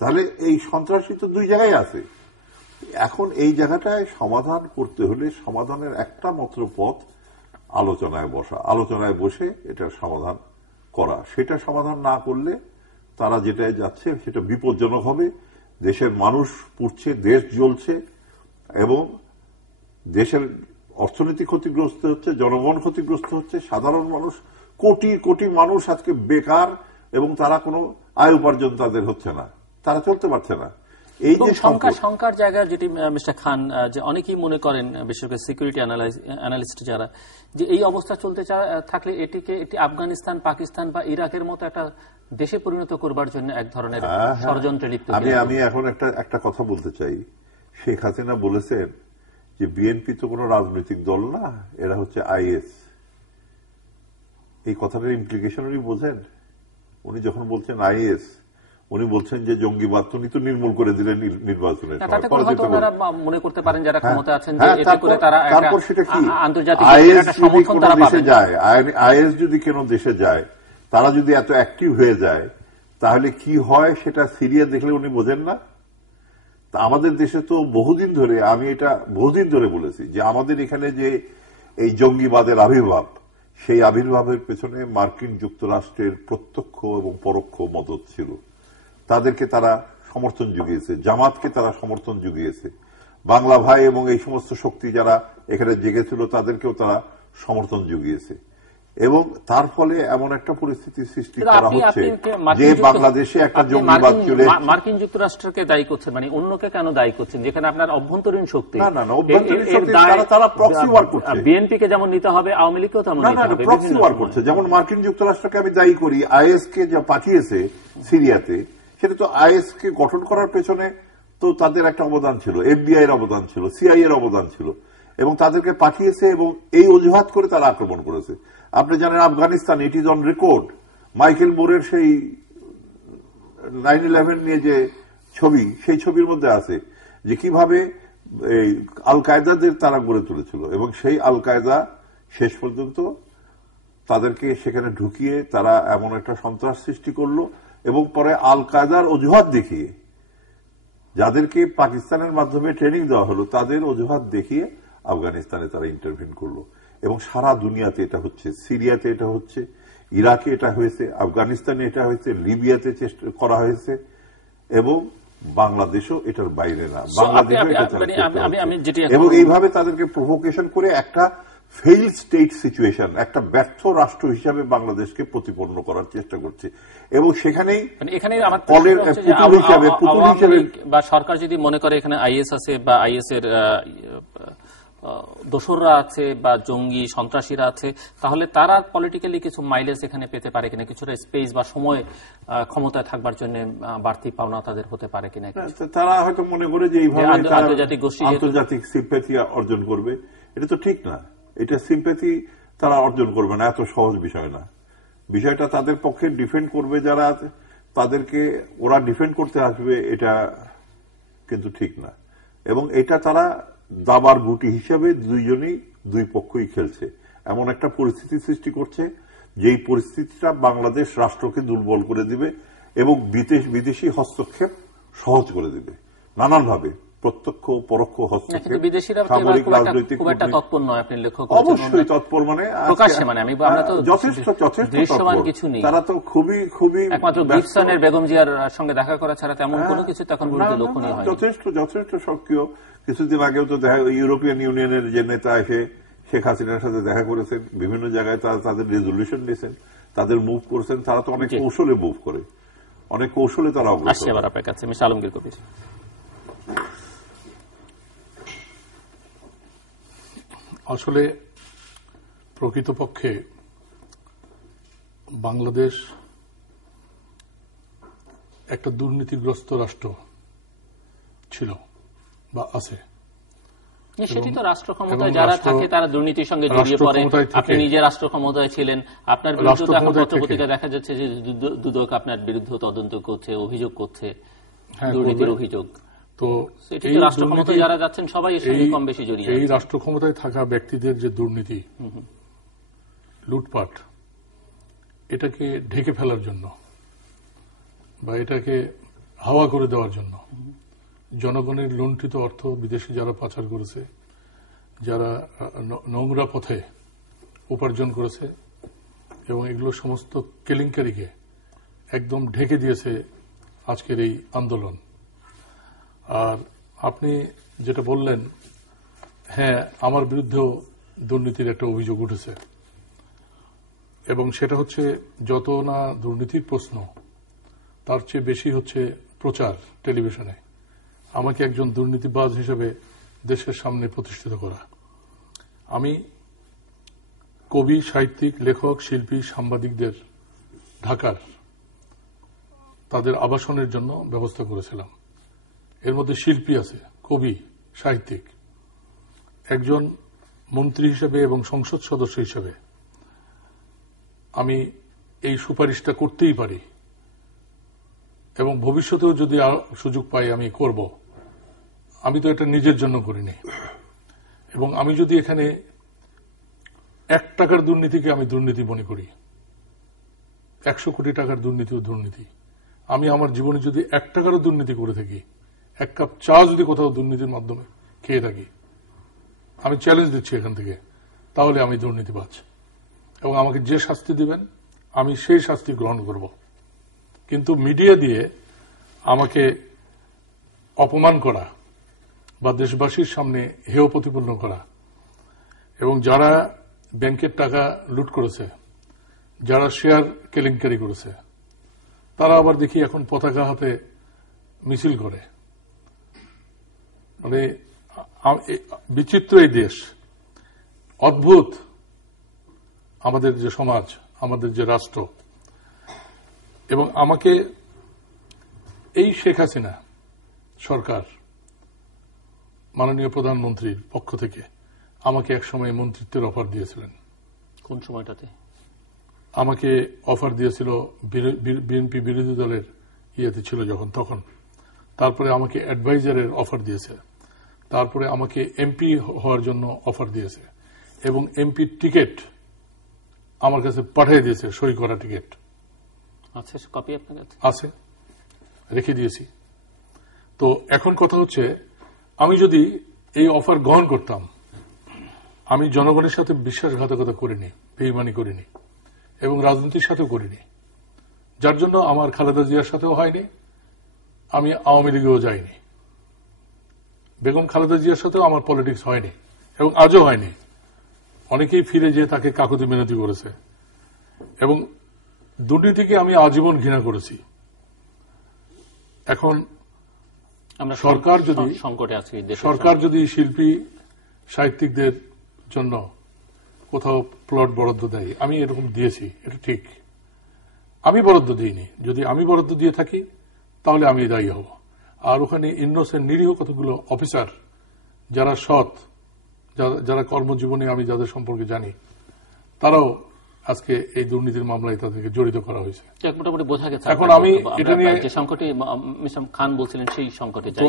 তাহলে এই সন্ত্রাসী তো দুই জায়গায় আছে। এখন এই জায়গাটায় সমাধান করতে হলে সমাধানের একটা মাত্র পথ আলোচনায় বসা, আলোচনায় বসে এটার সমাধান করা। সেটা সমাধান না করলে তারা যেটায় যাচ্ছে সেটা বিপজ্জনক হবে। দেশের মানুষ পুড়ছে, দেশ জ্বলছে, এবং দেশের অর্থনীতি ক্ষতিগ্রস্ত হচ্ছে, জনগণ ক্ষতিগ্রস্ত হচ্ছে, সাধারণ মানুষ, কোটি কোটি মানুষ আজকে বেকার, এবং তারা কোনো আয় উপার্জন তাদের হচ্ছে না, তারা চলতে পারছে না। এই যে সংখ্যার জায়গায় যেটি মিস্টার খান, যে অনেকেই মনে করেন, বিশেষ করে সিকিউরিটি অ্যানালিস্ট যারা, যে এই অবস্থা চলতে থাকলে এটিকে আফগানিস্তান, পাকিস্তান বা ইরাকের মতো একটা দেশে পরিণত করবার জন্য এক ধরনের ষড়যন্ত্রে লিপ্ত। আমি এখন একটা কথা বলতে চাই। শেখ হাসিনা বলেছেন যে বিএনপি তো কোনো রাজনৈতিক দল না, এরা হচ্ছে আইএস। এই কথাটার ইমপ্লিকেশন উনি বোঝেন? উনি যখন বলছেন আইএস, উনি বলছেন যে জঙ্গিবাদ উনি তো নির্মূল করে দিলেন নির্বাচনের মনে করতে পারেন যারা ক্ষমতা আছেন, তারপর সেটা কি আন্তর্জাতিক আইএস যদি কেন দেশে যায়, তারা যদি এত অ্যাক্টিভ হয়ে যায়, তাহলে কি হয় সেটা সিরিয়া দেখলে উনি বোঝেন না? আমাদের দেশে তো বহুদিন ধরে, আমি এটা বহুদিন ধরে বলেছি যে আমাদের এখানে যে এই জঙ্গিবাদের আবির্ভাব, সেই আবির্ভাবের পেছনে মার্কিন যুক্তরাষ্ট্রের প্রত্যক্ষ এবং পরোক্ষ মদত ছিল। তাদেরকে তারা সমর্থন জুগিয়েছে, জামাতকে তারা সমর্থন জুগিয়েছে, বাংলা ভাই এবং এই সমস্ত শক্তি যারা এখানে জেগেছিল তাদেরকেও তারা সমর্থন জুগিয়েছে। এবং তার ফলে এমন একটা পরিস্থিতি সৃষ্টি করা হচ্ছে যে বাংলাদেশে একটা জঙ্গিবাদ চলে। মার্কিন যুক্তরাষ্ট্রকে দায়ী করছেন, মানে অন্যকে কেন দায়ী করছেন যেখানে আপনার অভ্যন্তরীণ শক্তি? না, অভ্যন্তরীণ শক্তি তারা প্রক্সি ওয়ার করছে। বিএনপিকে যেমন নিতে হবে, আওয়ামী লীগকেও তেমন নিতে হবে, প্রক্সি ওয়ার করছে। যেমন মার্কিন যুক্তরাষ্ট্রকে আমি দায়ী করি, আইএস কে যা পাঠিয়েছে সিরিয়াতে, সেটা তো আইএস কে গঠন করার পেছনে তো তাদের একটা অবদান ছিল, এফবিআই এর অবদান ছিল, সিআই এর অবদান ছিল, এবং তাদেরকে পাঠিয়েছে এবং এই অজুহাত করে তারা আক্রমণ করেছে। আপনি জানেন Afghanistan, it is on record, Michael মোরের সেই 9/11 নিয়ে যে ছবি, সেই ছবির মধ্যে আছে যে কিভাবে আল কায়দাদের তারা গড়ে তুলেছিল, এবং সেই আল কায়দা শেষ পর্যন্ত তাদেরকে সেখানে ঢুকিয়ে তারা এমন একটা সন্ত্রাস সৃষ্টি করলো, এবং পরে আল কায়দার অজুহাত দেখিয়ে, যাদেরকে পাকিস্তানের মাধ্যমে ট্রেনিং দেওয়া হলো, তাদের অজুহাত দেখিয়ে আফগানিস্তানে তারা ইন্টারভিন করলো। এবং সারা দুনিয়াতে এটা হচ্ছে, সিরিয়াতে এটা হচ্ছে, ইরাকে এটা হয়েছে, আফগানিস্তানে এটা হয়েছে, লিবিয়াতে চেষ্টা করা হয়েছে, এবং বাংলাদেশও এটার বাইরে না, বাংলাদেশও এবং এইভাবে তাদেরকে প্রভোকেশন করে একটা ফেইল স্টেট সিচুয়েশন, একটা ব্যর্থ রাষ্ট্র হিসাবে বাংলাদেশকে প্রতিপন্ন করার চেষ্টা করছে। এবং সেখানেই বা সরকার যদি মনে করে এখানে আইএস আছে বা আইএস এর দোসররা আছে বা জঙ্গি সন্ত্রাসীরা আছে, তাহলে তারা পলিটিক্যালি কিছু মাইলেজ এখানে পেতে পারে কিনা, কিছুটা স্পেস বা সময় ক্ষমতায় থাকবার জন্য বাড়তি পাওনা তাদের হতে পারে কিনা? তারা হয়তো মনে করে যে এইভাবে আন্তর্জাতিক সিম্প্যাথি অর্জন করবে। এটা তো ঠিক না, এটা সিম্প্যাথি তারা অর্জন করবে না, এত সহজ বিষয় না। বিষয়টা তাদের পক্ষে ডিফেন্ড করবে যারা, তাদেরকে ওরা ডিফেন্ড করতে আসবে, এটা কিন্তু ঠিক না। এবং এটা তারা দাবার গুটি হিসাবে দুইজনেই দুই পক্ষই খেলছে, এমন একটা পরিস্থিতি সৃষ্টি করছে যেই পরিস্থিতিটা বাংলাদেশ রাষ্ট্রকে দুর্বল করে দিবে এবং বিদেশি হস্তক্ষেপ সহজ করে দিবে নানানভাবে, প্রত্যক্ষ পরোক্ষ হস্তক্ষেপ, সামরিক, রাজনৈতিক, অবশ্যই তৎপর, মানে যথেষ্ট তৎপর। তারা তো খুবই খুবই বেগম জিয়ার সঙ্গে দেখা করা ছাড়া তেমন কোনো কিছু তখন লক্ষণীয় হয়, যথেষ্ট সক্রিয়। কিছুদিন আগেও তো ইউরোপিয়ান ইউনিয়নের যে নেতা এসে শেখ হাসিনার সাথে দেখা করেছেন, বিভিন্ন জায়গায় তারা তাদের রেজলিউশন নিয়েছেন, তাদের মুভ করেছেন। তারা তো অনেক কৌশলে মুভ করে, অনেক কৌশলে তারা অগ্রসর। আবার আপনার কাছে মিস্টার আলমগীর কবির। আসলে প্রকৃতপক্ষে বাংলাদেশ একটা দুর্নীতিগ্রস্ত রাষ্ট্র ছিল বা আছে। সেটি তো রাষ্ট্র ক্ষমতায় যারা থাকে তারা দুর্নীতির সঙ্গে জড়িয়ে পড়ে। আপনি নিজে রাষ্ট্র ক্ষমতায় ছিলেন, আপনার বিরুদ্ধে পত্র-পত্রিকা দেখা যাচ্ছে যে দুদক আপনার বিরুদ্ধে তদন্ত করছে, অভিযোগ করছে, দুর্নীতির অভিযোগ। তো রাষ্ট্র ক্ষমতায় যারা যাচ্ছেন সবাই এর সঙ্গে কম বেশি জড়িয়ে। এই রাষ্ট্র ক্ষমতায় থাকা ব্যক্তিদের যে দুর্নীতি, লুটপাট, এটাকে ঢেকে ফেলার জন্য বা এটাকে হাওয়া করে দেওয়ার জন্য জনগণের লুণ্ঠিত অর্থ বিদেশে যারা পাচার করেছে, যারা নোংরা পথে উপার্জন করেছে এবং এগুলো সমস্ত কেলেঙ্কারিকে একদম ঢেকে দিয়েছে আজকের এই আন্দোলন। আর আপনি যেটা বললেন, হ্যাঁ, আমার বিরুদ্ধেও দুর্নীতির একটা অভিযোগ উঠেছে এবং সেটা হচ্ছে যত না দুর্নীতির প্রশ্ন, তার চেয়ে বেশি হচ্ছে প্রচার টেলিভিশনে আমাকে একজন দুর্নীতিবাজ হিসেবে দেশের সামনে প্রতিষ্ঠিত করা। আমি কবি, সাহিত্যিক, লেখক, শিল্পী, সাংবাদিকদের ঢাকার তাদের আবাসনের জন্য ব্যবস্থা করেছিলাম। এর মধ্যে শিল্পী আছে, কবি, সাহিত্যিক। একজন মন্ত্রী হিসেবে এবং সংসদ সদস্য হিসেবে আমি এই সুপারিশটা করতেই পারি এবং ভবিষ্যতেও যদি সুযোগ পাই আমি করব। আমি তো এটা নিজের জন্য করিনি এবং আমি যদি এখানে 1 টাকার দুর্নীতিকে আমি দুর্নীতি মনে করি, 100 কোটি টাকার দুর্নীতিও দুর্নীতি। আমি আমার জীবনে যদি 1 টাকারও দুর্নীতি করে থাকি, 1 কাপ চা যদি কোথাও দুর্নীতির মাধ্যমে খেয়ে থাকি, আমি চ্যালেঞ্জ দিচ্ছি এখান থেকে, তাহলে আমি দুর্নীতিবাজ এবং আমাকে যে শাস্তি দিবেন আমি সেই শাস্তি গ্রহণ করব। কিন্তু মিডিয়া দিয়ে আমাকে অপমান করা বা দেশবাসীর সামনে হেয় প্রতিপন্ন করা এবং যারা ব্যাংকের টাকা লুট করেছে, যারা শেয়ার কেলেঙ্কারি করেছে, তারা আবার দেখি এখন পতাকা হাতে মিছিল করে। মানে বিচিত্র এই দেশ, অদ্ভুত আমাদের যে সমাজ, আমাদের যে রাষ্ট্র। এবং আমাকে এই শেখ হাসিনা সরকার, মাননীয় প্রধানমন্ত্রীর পক্ষ থেকে আমাকে একসময় মন্ত্রিত্বের অফার দিয়েছিলেন। কোন সময়টাতে? আমাকে অফার দিয়েছিল বিএনপি বিরোধী দলের ইয়েতে ছিল যখন, তখন। তারপরে আমাকে অ্যাডভাইজারের অফার দিয়েছে, তারপরে আমাকে এমপি হওয়ার জন্য অফার দিয়েছে এবং এমপির টিকিট আমার কাছে পাঠিয়ে দিয়েছে, সই করা টিকিট আছে, রেখে দিয়েছি। তো এখন কথা হচ্ছে, আমি যদি এই অফার গ্রহণ করতাম, আমি জনগণের সাথে বিশ্বাসঘাতকতা করিনি, বেইমানি করিনি এবং রাজনীতির সাথেও করিনি, যার জন্য আমার খালেদা জিয়ার সাথেও হয়নি, আমি আওয়ামী লীগেও যাইনি, বেগম খালেদা জিয়ার সাথেও আমার পলিটিক্স হয়নি এবং আজও হয়নি। অনেকেই ফিরে যেয়ে তাকে কাকুতি মিনতি করেছে এবং দুর্নীতিকে আমি আজীবন ঘৃণা করেছি। এখন সরকার যদি শিল্পী সাহিত্যিকদের জন্য কোথাও প্লট বরাদ্দ দেয়, আমি এরকম দিয়েছি, এটা ঠিক। আমি বরাদ্দ দিইনি, যদি আমি বরাদ্দ দিয়ে থাকি তাহলে আমি দায়ী হব। আর ওখানে ইনোসেন্ট নিরীহ কতগুলো অফিসার যারা সৎ, যারা কর্মজীবনে আমি যাদের সম্পর্কে জানি, তারাও আজকে এই দুর্নীতির মামলায় তাদেরকে জড়িত করা হয়েছে। মোটামুটি বোঝা গেছে। এখন আমি এটা নিয়ে যে সংকটে মিস্টার খান বলছিলেন সেই সংকটে তো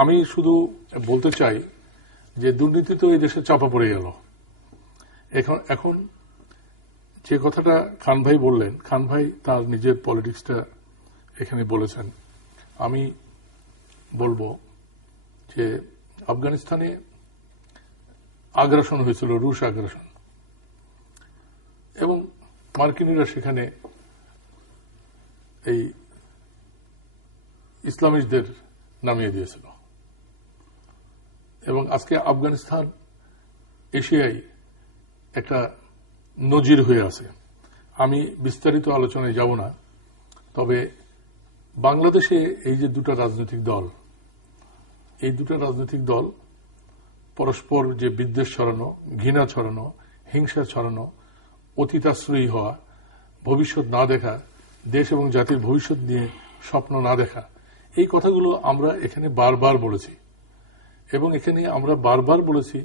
আমি শুধু বলতে চাই যে দুর্নীতি তো এই দেশে চাপা পড়ে গেল। এখন যে কথাটা খান ভাই বললেন, খান ভাই তার নিজের পলিটিক্সটা এখানে বলেছেন। আমি বলবো যে আফগানিস্তানে আগ্রাসন হয়েছিল, রুশ আগ্রাসন, এবং মার্কিনীরা সেখানে এই ইসলামিস্টদের নামিয়ে দিয়েছিল, এবং আজকে আফগানিস্তান এশিয়ায় একটা নজির হয়ে আছে। আমি বিস্তারিত আলোচনায় যাব না, তবে বাংলাদেশে এই যে দুটো রাজনৈতিক দল, এই দুটো রাজনৈতিক দল পরস্পর যে বিদ্বেষ ছড়ানো, ঘৃণা ছড়ানো, হিংসা ছড়ানো, অতীতাশ্রয়ী হওয়া, ভবিষ্যৎ না দেখা, দেশ এবং জাতির ভবিষ্যৎ নিয়ে স্বপ্ন না দেখা, এই কথাগুলো আমরা এখানে বারবার বলেছি, এবং এখানে আমরা বারবার বলেছি,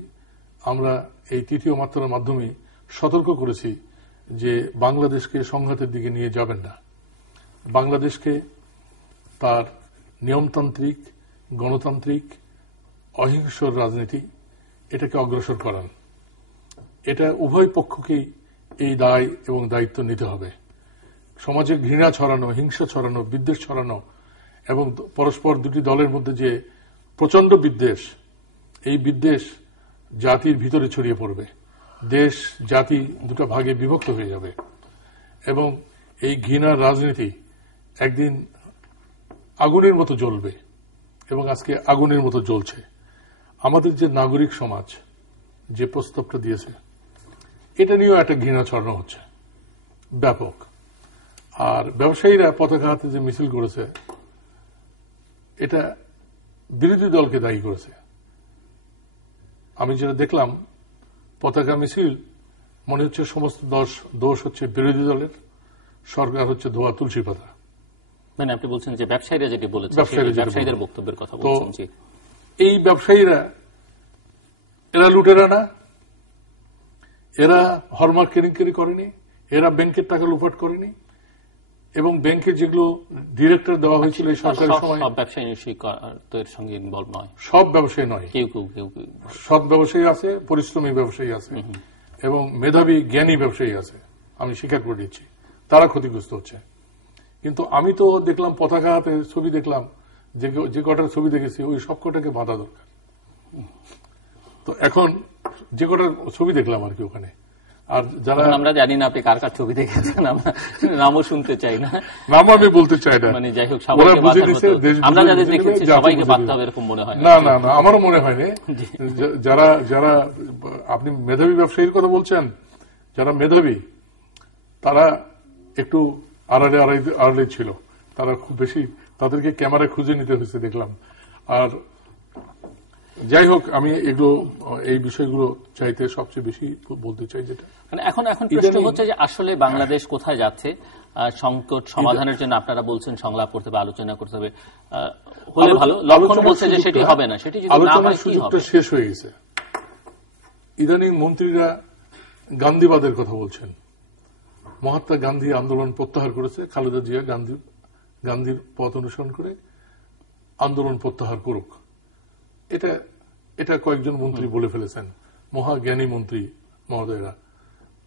আমরা এই তৃতীয় মাত্রার মাধ্যমে সতর্ক করেছি যে বাংলাদেশকে সংঘাতের দিকে নিয়ে যাবেন না। বাংলাদেশকে তার নিয়মতান্ত্রিক, গণতান্ত্রিক, অহিংসর রাজনীতি এটাকে অগ্রসর করান। এটা উভয় পক্ষকেই এই দায় এবং দায়িত্ব নিতে হবে। সমাজে ঘৃণা ছড়ানো, হিংসা ছড়ানো, বিদ্বেষ ছড়ানো এবং পরস্পর দুটি দলের মধ্যে যে প্রচন্ড বিদ্বেষ, এই বিদ্বেষ জাতির ভিতরে ছড়িয়ে পড়বে, দেশ জাতি দুটো ভাগে বিভক্ত হয়ে যাবে, এবং এই ঘৃণার রাজনীতি একদিন আগুনের মতো জ্বলবে, এবং আজকে আগুনের মতো জ্বলছে। আমাদের যে নাগরিক সমাজ যে প্রস্তাবটা দিয়েছে, এটা নিয়েও একটা ঘৃণা ছড়ানো হচ্ছে ব্যাপক। আর ব্যবসায়ীরা পতাকা হাতে যে মিছিল করেছে, এটা বিরোধী দলকে দায়ী করেছে। আমি যেটা দেখলাম, পতাকা মিছিল মনে হচ্ছে সমস্ত দোষ হচ্ছে বিরোধী দলের, সরকার হচ্ছে ধোয়া তুলসী পাতা। মানে আপনি বলছেন যে ব্যবসায়ীরা যেটি বলেছে, ব্যবসায়ীদের বক্তব্যের কথা বলছেন। জি, এই ব্যবসায়ীরা এরা লুটেরা না, এরা হলমার্ক কেলেঙ্কারি করেনি, এরা ব্যাংকের টাকা লুপাট করেনি, এবং ব্যাংকের যেগুলো ডিরেক্টর দেওয়া হয়েছিল এই সরকারের সময়, সব ব্যবসায়ী নিশ্চয়ই সঙ্গে ইনভলভ নয়, সব ব্যবসায়ী নয়, কেউ সৎ ব্যবসায়ী আছে, পরিশ্রমী ব্যবসায়ী আছে, এবং মেধাবী জ্ঞানী ব্যবসায়ী আছে, আমি স্বীকার করে দিচ্ছি, তারা ক্ষতিগ্রস্ত হচ্ছে। কিন্তু আমি তো দেখলাম পতাকা হাতে ছবি দেখলাম, যে কটার ছবি দেখেছি ওই সব কটাকে বাধা দরকার। তো এখন যে কটার ছবি দেখলাম আর কি ওখানে, আর যারা আমরা জানি না আপনি কার কার ছবি দেখেছেন, আমরা নামও শুনতে চাই না, নাম আমি বলতে চাই না, মানে যাই হোক সবাইকে বাধা হতো, আমরা যাদের দেখেছি সবাইকে বাধা হবে এরকম মনে হয় না। না না, আমারও মনে হয়নি। যারা আপনি মেধাবী ব্যবসায়ীর কথা বলছেন, যারা মেধাবী তারা একটু আড়ালে ছিল, তারা খুব বেশি, তাদেরকে ক্যামেরায় খুঁজে নিতে হয়েছে দেখলাম। আর যাই হোক, আমি এগুলো এই বিষয়গুলো চাইতে সবচেয়ে বেশি বলতে চাই যেটা এখন প্রশ্ন হচ্ছে যে আসলে বাংলাদেশ কোথায় যাচ্ছে। সংকট সমাধানের জন্য আপনারা বলছেন সংলাপ করতে হবে, আলোচনা করতে হবে, হলে ভালো। লক্ষণ বলছে যে সেটি হবে না, সেটি যদি না হয় কি হবে? শেষ হয়ে গেছে। ইদানিং মন্ত্রীরা গান্ধীবাদের কথা বলছেন। মহাত্মা গান্ধী আন্দোলন প্রত্যাহার করেছে, খালেদা জিয়া গান্ধীর পথ অনুসরণ করে আন্দোলন প্রত্যাহার করুক, এটা কয়েকজন মন্ত্রী বলে ফেলেছেন, মহাজ্ঞানী মন্ত্রী মহোদয়রা।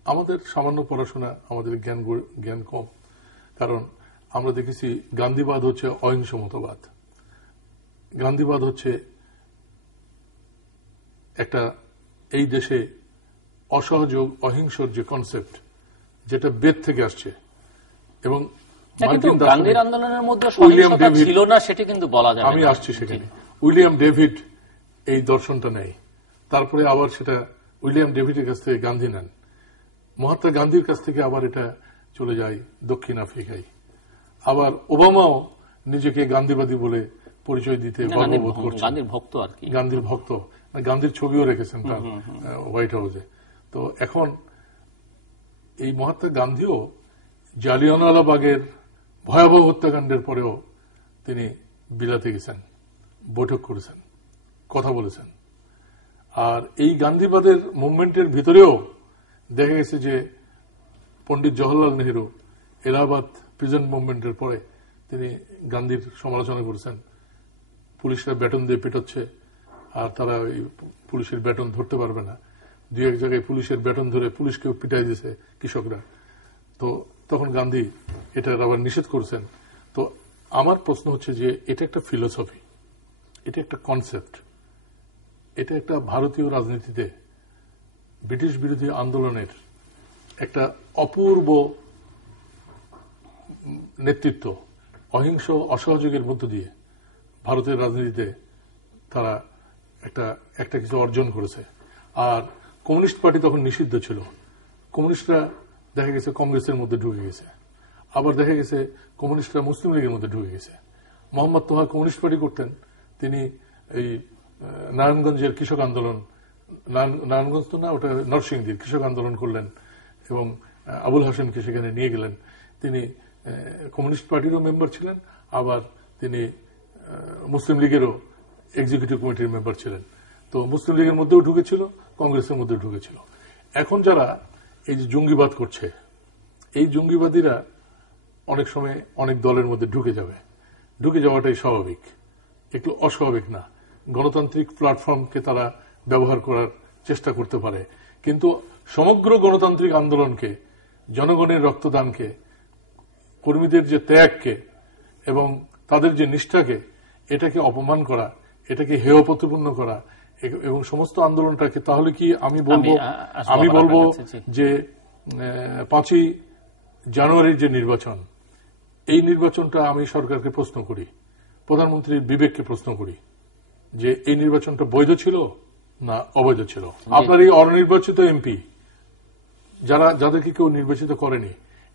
আমাদের সামান্য পড়াশোনা, আমাদের জ্ঞান কম, কারণ আমরা দেখেছি গান্ধীবাদ হচ্ছে অহিংস মতবাদ, গান্ধীবাদ হচ্ছে একটা এই দেশে অসহযোগ অহিংসর যে কনসেপ্ট, যেটা বেদ থেকে আসছে, এবং গান্ধীর আন্দোলনের মধ্যে সহিংসতা ছিল না সেটি কিন্তু বলা যায়। আমি আসছি সেখানে। উইলিয়াম ডেভিড এই দর্শনটা নেয়, তারপরে আবার সেটা উইলিয়াম ডেভিডের কাছ থেকে গান্ধী নেন, মহাত্মা গান্ধীর কাছ থেকে আবার এটা চলে যায় দক্ষিণ আফ্রিকায়। আবার ওবামাও নিজেকে গান্ধীবাদী বলে পরিচয় দিতে গর্ববোধ করছেন, গান্ধীর ভক্ত আর কি, গান্ধীর ভক্ত, গান্ধীর ছবিও রেখেছেন তার হোয়াইট হাউসে। তো এখন এই মহাত্মা গান্ধীও জালিয়ানওয়ালাবাগের ভয়াবহ হত্যাকাণ্ডের পরেও তিনি বিলাতে গেছেন, বৈঠক করেছেন, কথা বলেছেন। আর এই গান্ধীবাদের মুভমেন্টের ভিতরেও দেখা গেছে যে পণ্ডিত জওহরলাল নেহরু এলাহাবাদ প্রিজন মুভমেন্টের পরে তিনি গান্ধীর সমালোচনা করেছেন, পুলিশরা ব্যাটন দিয়ে পেটাচ্ছে আর তারা ওই পুলিশের ব্যাটন ধরতে পারবে না, দুই এক জায়গায় পুলিশের ব্যাটন ধরে পুলিশকেও পিটাই দিয়েছে কৃষকরা। তো তখন গান্ধী এটা আবার নিষেধ করেছেন। তো আমার প্রশ্ন হচ্ছে যে এটা একটা ফিলোসফি, এটা একটা কনসেপ্ট, এটা একটা ভারতীয় রাজনীতিতে ব্রিটিশ বিরোধী আন্দোলনের একটা অপূর্ব নেতৃত্ব, অহিংস অসহযোগের মধ্য দিয়ে ভারতের রাজনীতিতে তারা একটা কিছু অর্জন করেছে। আর কমিউনিস্ট পার্টি তখন নিষিদ্ধ ছিল, কমিউনিস্টরা দেখা গেছে কংগ্রেসের মধ্যে ঢুকে গেছে, আবার দেখা গেছে কমিউনিস্টরা মুসলিম লীগের মধ্যে ঢুকে গেছে। মোহাম্মদ তোহা কমিউনিস্ট পার্টি করতেন, তিনি এই নারায়ণগঞ্জের কৃষক আন্দোলন, নারায়ণগঞ্জ তো না, ওটা নরসিংদীর কৃষক আন্দোলন করলেন এবং আবুল হাসেনকে সেখানে নিয়ে গেলেন। তিনি কমিউনিস্ট পার্টিরও মেম্বার ছিলেন, আবার তিনি মুসলিম লীগেরও এক্সিকিউটিভ কমিটির মেম্বার ছিলেন। তো মুসলিম লীগের মধ্যেও ঢুকেছিল, কংগ্রেসের মধ্যেও ঢুকেছিল। এখন যারা এই যে জঙ্গিবাদ করছে, এই জঙ্গিবাদীরা অনেক সময় অনেক দলের মধ্যে ঢুকে যাবে, ঢুকে যাওয়াটাই স্বাভাবিক, একটু অস্বাভাবিক না। গণতান্ত্রিক প্ল্যাটফর্মকে তারা ব্যবহার করার চেষ্টা করতে পারে, কিন্তু সমগ্র গণতান্ত্রিক আন্দোলনকে, জনগণের রক্তদানকে, কর্মীদের যে ত্যাগকে এবং তাদের যে নিষ্ঠাকে, এটাকে অপমান করা, এটাকে হেয় প্রতিপন্ন করা এবং সমস্ত আন্দোলনটাকে, তাহলে কি আমি বলবো যে 5ই জানুয়ারির যে নির্বাচন, এই নির্বাচনটা আমি সরকারকে প্রশ্ন করি, প্রধানমন্ত্রীর বিবেককে প্রশ্ন করি যে এই নির্বাচনটা বৈধ ছিল না অবৈধ ছিল। আপনার এই অনির্বাচিত এমপি যাদেরকে কেউ নির্বাচিত করেনি,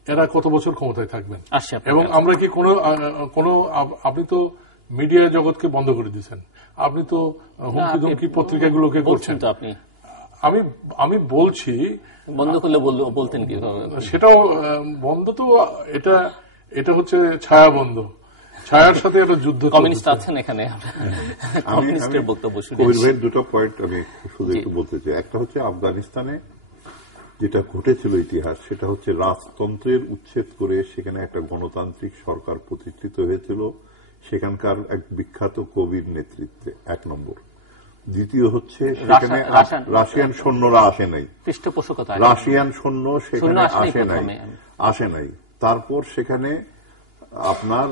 এরা কত বছর ক্ষমতায় থাকবেন? এবং আমরা কি কোনো আপনি তো মিডিয়া জগৎকে বন্ধ করে দিয়েছেন, আপনি তো হুমকি ধমকি পত্রিকাগুলোকে করছেন। আমি বলছি বন্ধ করলে বলতেন কি? সেটাও বন্ধ, তো এটা হচ্ছে ছায়া বন্ধ, ছায়ার সাথে একটা যুদ্ধ। কমিউনিস্ট আছেন এখানে, কমিউনিস্টের বক্তব্য শুনে কবির ভাইয়ের দুটো পয়েন্ট আমি শুধু একটু বলতে চাই। একটা হচ্ছে আফগানিস্তানে যেটা ঘটেছিল ইতিহাস, সেটা হচ্ছে রাজতন্ত্রের উচ্ছেদ করে সেখানে একটা গণতান্ত্রিক সরকার প্রতিষ্ঠিত হয়েছিল সেখানকার এক বিখ্যাত কবির নেতৃত্বে, 1 নম্বর। দ্বিতীয় হচ্ছে সেখানে রাশিয়ান সৈন্যরা আসে নাই, পৃষ্ঠপোষকতা রাশিয়ান সৈন্য সেখানে আসে নাই। তারপর সেখানে আপনার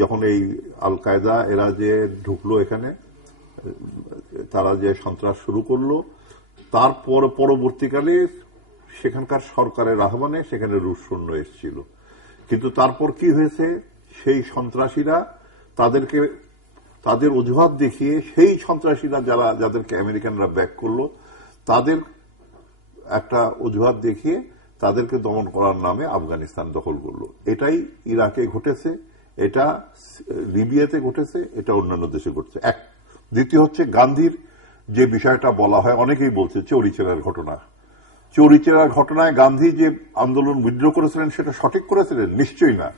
যখন এই আল কায়দা এরা যে ঢুকলো এখানে, তারা যে সন্ত্রাস শুরু করলো, তারপর পরবর্তীকালে সেখানকার সরকারের আহ্বানে সেখানে রুশ সৈন্য এসেছিল। কিন্তু তারপর কি হয়েছে, সেই সন্ত্রাসীরা তাদের অজুহাত দেখিয়ে, সেই সন্ত্রাসীরা যাদেরকে আমেরিকানরা ব্যাক করলো, তাদের একটা অজুহাত দেখিয়ে তাদেরকে দমন করার নামে আফগানিস্তান দখল করলো। এটাই ইরাকে ঘটেছে, এটা লিবিয়াতে ঘটেছে, এটা অন্যান্য দেশে ঘটছে। দ্বিতীয় হচ্ছে গান্ধীর যে বিষয়টা বলা হয়, অনেকেই বলছে চৌরিচেরার ঘটনা। চৌরিচেরার ঘটনায় গান্ধী যে আন্দোলন বিদ্রোহ করেছিলেন সেটা সঠিক করেছিলেন? নিশ্চয়ই না।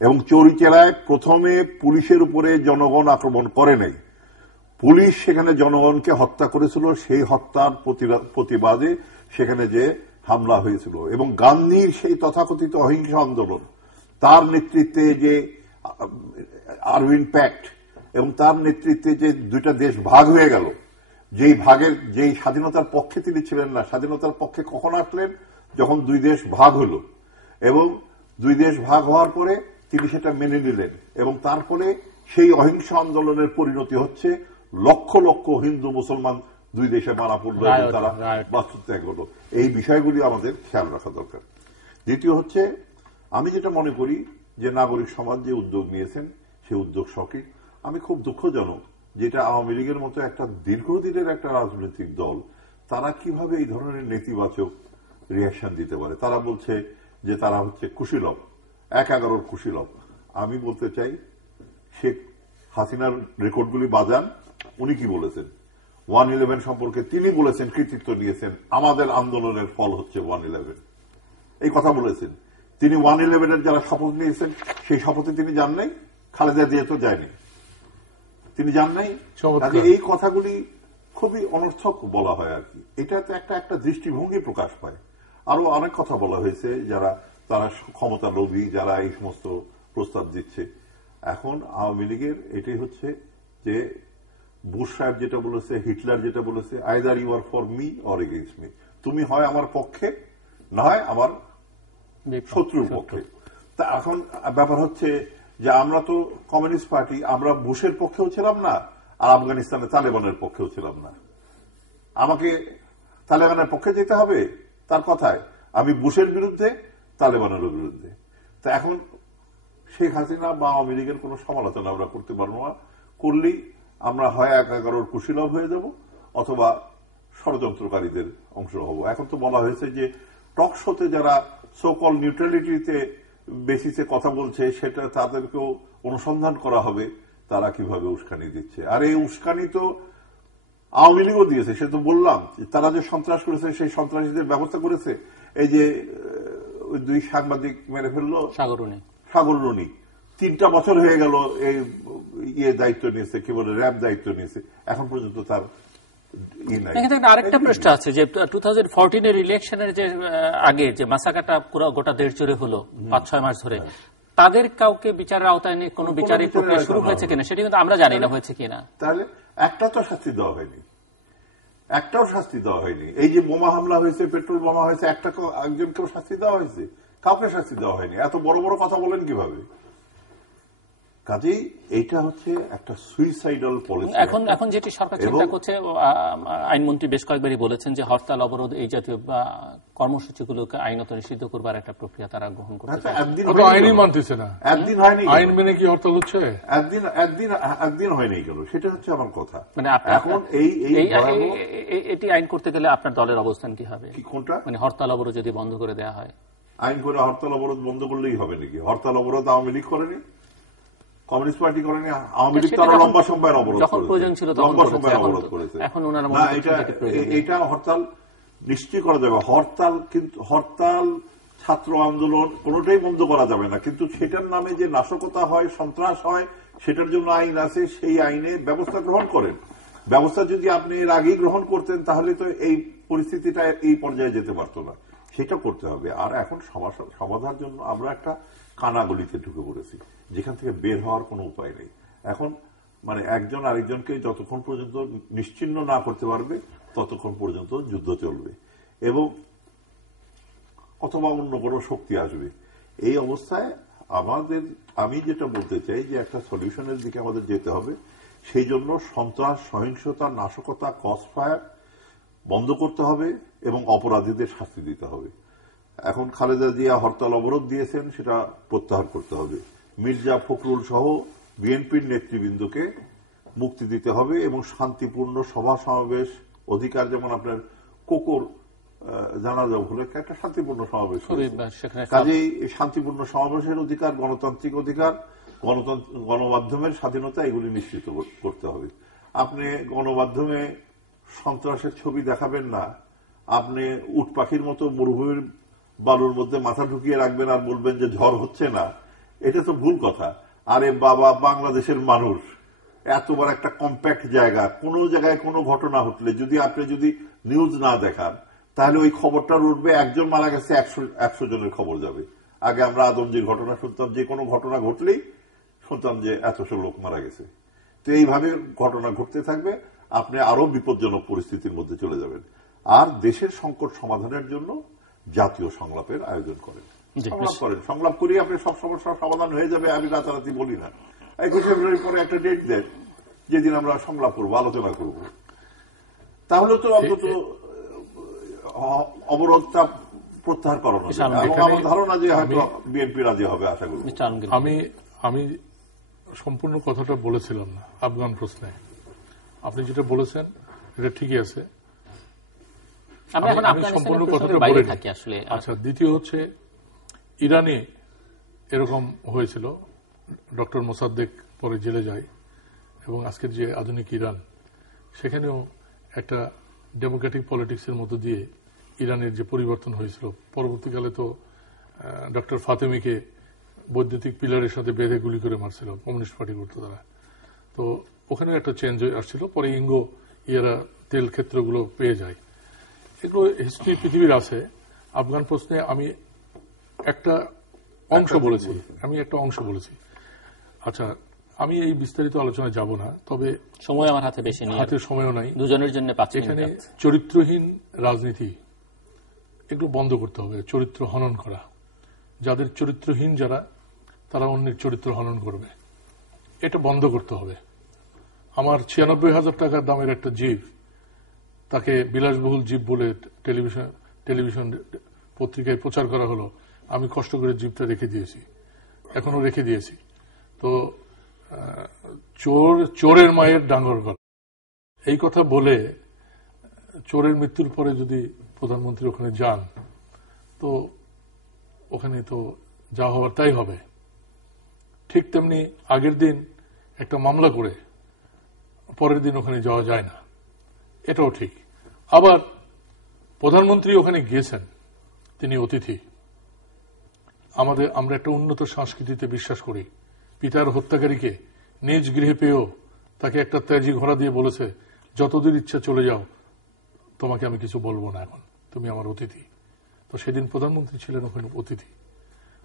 এবং চৌরিচেরায় প্রথমে পুলিশের উপরে জনগণ আক্রমণ করে নাই, পুলিশ সেখানে জনগণকে হত্যা করেছিল, সেই হত্যার প্রতিবাদে সেখানে যে হামলা হয়েছিল। এবং গান্ধীর সেই তথাকথিত অহিংস আন্দোলন, তার নেতৃত্বে যে আরউইন প্যাক্ট এবং তার নেতৃত্বে যে দুইটা দেশ ভাগ হয়ে গেল, যেই স্বাধীনতার পক্ষে তিনি ছিলেন না, স্বাধীনতার পক্ষে কখন আসলেন? যখন 2 দেশ ভাগ হলো, এবং 2 দেশ ভাগ হওয়ার পরে তিনি সেটা মেনে নিলেন, এবং তারপরে সেই অহিংস আন্দোলনের পরিণতি হচ্ছে লক্ষ লক্ষ হিন্দু মুসলমান 2 দেশে মারা পড়ল এবং তারা বাস্তুত্যাগ হলো। এই বিষয়গুলি আমাদের খেয়াল রাখা দরকার। দ্বিতীয় হচ্ছে, আমি যেটা মনে করি যে নাগরিক সমাজ যে উদ্যোগ নিয়েছেন, সেই উদ্যোগ সঠিক। আমি খুব দুঃখজনক যেটা আওয়ামী লীগের মতো একটা দীর্ঘদিনের একটা রাজনৈতিক দল, তারা কিভাবে এই ধরনের নেতিবাচক রিয়াকশন দিতে পারে। তারা বলছে যে তারা হচ্ছে কুশীলব, 1/11 কুশীলব। আমি বলতে চাই, শেখ হাসিনার রেকর্ডগুলি বাজান, উনি কি বলেছেন 1/11 সম্পর্কে? তিনি বলেছেন, কৃতিত্ব নিয়েছেন, আমাদের আন্দোলনের ফল হচ্ছে 1/11, এই কথা বলেছেন তিনি। 1/11 যারা শপথ নিয়েছেন, সেই শপথে তিনি যান নাই, খালেদা জিয়া তো যায়নি, তিনি যান নাই। এই কথাগুলি খুবই অনর্থক বলা হয় আর কি। এটাতে একটা দৃষ্টিভঙ্গি প্রকাশ পায়। আরো অনেক কথা বলা হয়েছে, যারা তারা ক্ষমতা লোভী, যারা এই সমস্ত প্রস্তাব দিচ্ছে। এখন আওয়ামী লীগের এটাই হচ্ছে যে বুশ সাহেব যেটা বলেছে, হিটলার যেটা বলেছে, either you are for me or against me, তুমি হয় আমার পক্ষে না হয় আমার শত্রুর পক্ষে। তা এখন ব্যাপার হচ্ছে যে আমরা তো কমিউনিস্ট পার্টি, আমরা বুশের পক্ষেও ছিলাম না আর আফগানিস্তানে তালেবানের পক্ষেও ছিলাম না। আমাকে তালেবানের পক্ষে যেতে হবে তার কথায়, আমি বুশের বিরুদ্ধে তালেবানের বিরুদ্ধে। তা এখন শেখ হাসিনা বা আওয়ামী লীগের কোন সমালোচনা আমরা করতে পারবো না, করলেই আমরা হয় ১/১১ কুশীলভ হয়ে যাব অথবা ষড়যন্ত্রকারীদের অংশ হব। এখন তো বলা হয়েছে যে টক শোতে যারা সোকল নিউট্রালিটিতে বেসিসে কথা বলছে, সেটা তাদেরকেও অনুসন্ধান করা হবে তারা কিভাবে উস্কানি দিচ্ছে। আর এই উস্কানি তো আওয়ামী লীগও দিয়েছে, সে তো বললাম, তারা যে সন্ত্রাস করেছে সেই সন্ত্রাসীদের ব্যবস্থা করেছে। এই যে ওই 2 সাংবাদিক মেরে ফেললো সাগর রনি, 3টা বছর হয়ে গেল এই দায়িত্ব নিয়েছে, কি বলে র্যাব দায়িত্ব নিয়েছে, এখন পর্যন্ত তার আরেকটা প্রশ্ন আছে যে 2014 ইলেকশনের যে আগে যে মাসাকাটা পুরো গোটা দেশ জুড়ে হলো 5-6 মাস ধরে, তাদের কাউকে বিচারের আওতায় নিয়ে কোন বিচারিক প্রক্রিয়া শুরু হয়েছে কিনা সেটা কিন্তু আমরা জানি না হয়েছে কিনা। তাহলে একটা তো শাস্তি দেওয়া হয়নি, একটাও শাস্তি দেওয়া হয়নি। এই যে বোমা হামলা হয়েছে, পেট্রোল বোমা হয়েছে, একজনকেও শাস্তি দেওয়া হয়েছে? কাউকে শাস্তি দেওয়া হয়নি। এত বড় বড় কথা বলেন কিভাবে? কাজেই এইটা হচ্ছে একটা সুইসাইডাল পলিসি। এখন যেটি সরকার চিন্তা করছে, আইনমন্ত্রী বেশ কয়েকবারই বলেছেন যে হরতাল অবরোধ এই জাতীয় কর্মসূচিগুলোকে আইনত নিষিদ্ধ করবার একটা প্রক্রিয়া তারা গ্রহণ করছে। আইনই মানতেছে না, একদিন হয়নি, আইন মেনে কি হরতাল হচ্ছে? একদিন হয়নি কেন, সেটা হচ্ছে আমার কথা। মানে এখন এটি আইন করতে গেলে আপনার দলের অবস্থান কি হবে? কোনটা? মানে হরতাল অবরোধ যদি বন্ধ করে দেওয়া হয়, আইন করে হরতাল অবরোধ বন্ধ করলেই হবে নাকি? হরতাল অবরোধ আওয়ামী লীগ করেনি, কমিউনিস্ট পার্টি করেনি, আওয়ামী লীগ তারা লম্বা সময়ের অবরোধ করেছে। না, এটা হরতাল নিশ্চয়ই করা যাবে। হরতাল কিন্তু হরতাল, ছাত্র আন্দোলন কোনটাই বন্ধ করা যাবে না, কিন্তু সেটার নামে যে নাশকতা হয়, সন্ত্রাস হয়, সেটার জন্য আইন আছে, সেই আইনে ব্যবস্থা গ্রহণ করেন। ব্যবস্থা যদি আপনি এর আগেই গ্রহণ করতেন তাহলে তো এই পরিস্থিতিটা এই পর্যায়ে যেতে পারত না। সেটা করতে হবে। আর এখন সমাধানের জন্য আমরা একটা কানাগলিতে ঢুকে পড়েছি, যেখান থেকে বের হওয়ার কোনো উপায় নেই। এখন মানে একজন আরেকজনকে যতক্ষণ পর্যন্ত নিশ্চিহ্ন না করতে পারবে ততক্ষণ পর্যন্ত যুদ্ধ চলবে এবং অথবা অন্য কোনো শক্তি আসবে। এই অবস্থায় আমি যেটা বলতে চাই যে একটা সলিউশনের দিকে আমাদের যেতে হবে। সেই জন্য সন্ত্রাস, সহিংসতা, নাশকতা, ক্রসফায়ার বন্ধ করতে হবে এবং অপরাধীদের শাস্তি দিতে হবে। এখন খালেদা জিয়া হরতাল অবরোধ দিয়েছেন, সেটা প্রত্যাহার করতে হবে। মির্জা ফখরুল সহ বিএনপির নেতৃবৃন্দকে মুক্তি দিতে হবে এবং শান্তিপূর্ণ সভা সমাবেশ অধিকার, যেমন আপনার কোকোর জানাজা উপলক্ষে একটা শান্তিপূর্ণ সমাবেশ, কাজেই শান্তিপূর্ণ সমাবেশের অধিকার, গণতান্ত্রিক অধিকার, গণমাধ্যমের স্বাধীনতা, এগুলি নিশ্চিত করতে হবে। আপনি গণমাধ্যমে সন্ত্রাসের ছবি দেখাবেন না, আপনি উট পাখির মতো মরুভূমির বালুর মধ্যে মাথা ঢুকিয়ে রাখবেন আর বলবেন যে ঝড় হচ্ছে না, এটা তো ভুল কথা। আরে বাবা, বাংলাদেশের মানুষ এত বড় একটা কম্প্যাক্ট জায়গা, কোন জায়গায় কোনো ঘটনা ঘটলে আপনি যদি নিউজ না দেখান তাহলে ওই খবরটা উঠবে, একজন মারা গেছে 100 জনের খবর যাবে। আগে আমরা আদমজির ঘটনা শুনতাম, যে কোনো ঘটনা ঘটলেই শুনতাম যে 100 লোক মারা গেছে। তো এইভাবে ঘটনা ঘটতে থাকবে, আপনি আরো বিপজ্জনক পরিস্থিতির মধ্যে চলে যাবেন। আর দেশের সংকট সমাধানের জন্য জাতীয় সংলাপের আয়োজন করেন, সংলাপ করি, আপনি সব সমস্যার সমাধান হয়ে যাবে। আমি রাতারাতি বলি না। 21 ফেব্রুয়ারির পরে একটা ডেট দেন যেদিন আমরা সংলাপ করবো, আলোচনা করব, তাহলে তো অন্তত অবরোধটা প্রত্যাহার করানো যাবে। আমার ধারণা যে হয়তো বিএনপি রাজি হবে, আশা করি। আমি সম্পূর্ণ কথাটা বলেছিলাম না আফগান প্রশ্নে। আপনি যেটা বলেছেন এটা ঠিকই আছে, আমি সম্পূর্ণ কথাটা বলে থাকি আসলে। আচ্ছা, দ্বিতীয় হচ্ছে ইরানে এরকম হয়েছিল, ডক্টর মোসাদ্দেক পরে জেলে যায় এবং আজকের যে আধুনিক ইরান, সেখানেও একটা ডেমোক্রেটিক পলিটিক্সের মধ্য দিয়ে ইরানের যে পরিবর্তন হয়েছিল, পরবর্তীকালে তো ডক্টর ফাতেমিকে বৈদ্যুতিক পিলারের সাথে বেঁধে গুলি করে মারছিল কমিউনিস্ট পার্টি করতো তারা। তো ওখানে একটা চেঞ্জ আসছিল, পরে ইঙ্গো তেল ক্ষেত্রগুলো পেয়ে যায়। এগুলো হিস্ট্রি পৃথিবীর আছে। আফগান প্রশ্নে আমি একটা অংশ বলেছি। আচ্ছা, আমি এই বিস্তারিত আলোচনায় যাব না, তবে সময় আমার হাতে বেশি নেই, হাতে সময়ও নাই, দুজনের জন্য 5 মিনিট। এখানে চরিত্রহীন রাজনীতি এগুলো বন্ধ করতে হবে। চরিত্র হনন করা, যাদের চরিত্রহীন যারা, তারা অন্যের চরিত্র হনন করবে, এটা বন্ধ করতে হবে। আমার 96,000 টাকার দামের একটা জিপ, তাকে বিলাসবহুল জিপ বলে টেলিভিশন পত্রিকায় প্রচার করা হলো। আমি কষ্ট করে জিপটা রেখে দিয়েছি, এখনো রেখে দিয়েছি। তো চোরের মায়ের ডাঙ্গর গলা, এই কথা বলে চোরের মৃত্যুর পরে যদি প্রধানমন্ত্রী ওখানে যান, তো ওখানে তো যা হওয়ার তাই হবে। ঠিক তেমনি আগের দিন একটা মামলা করে পরের দিন ওখানে যাওয়া যায় না, এটাও ঠিক। আবার প্রধানমন্ত্রী ওখানে গিয়েছেন, তিনি অতিথি। আমরা একটা উন্নত সংস্কৃতিতে বিশ্বাস করি। পিতার হত্যাকারীকে নিজ গৃহে পেয়েও তাকে একটা তেজি ঘোড়া দিয়ে বলেছে, যতদূর ইচ্ছা চলে যাও, তোমাকে আমি কিছু বলবো না, এখন তুমি আমার অতিথি। তো সেদিন প্রধানমন্ত্রী ছিলেন ওখানে অতিথি।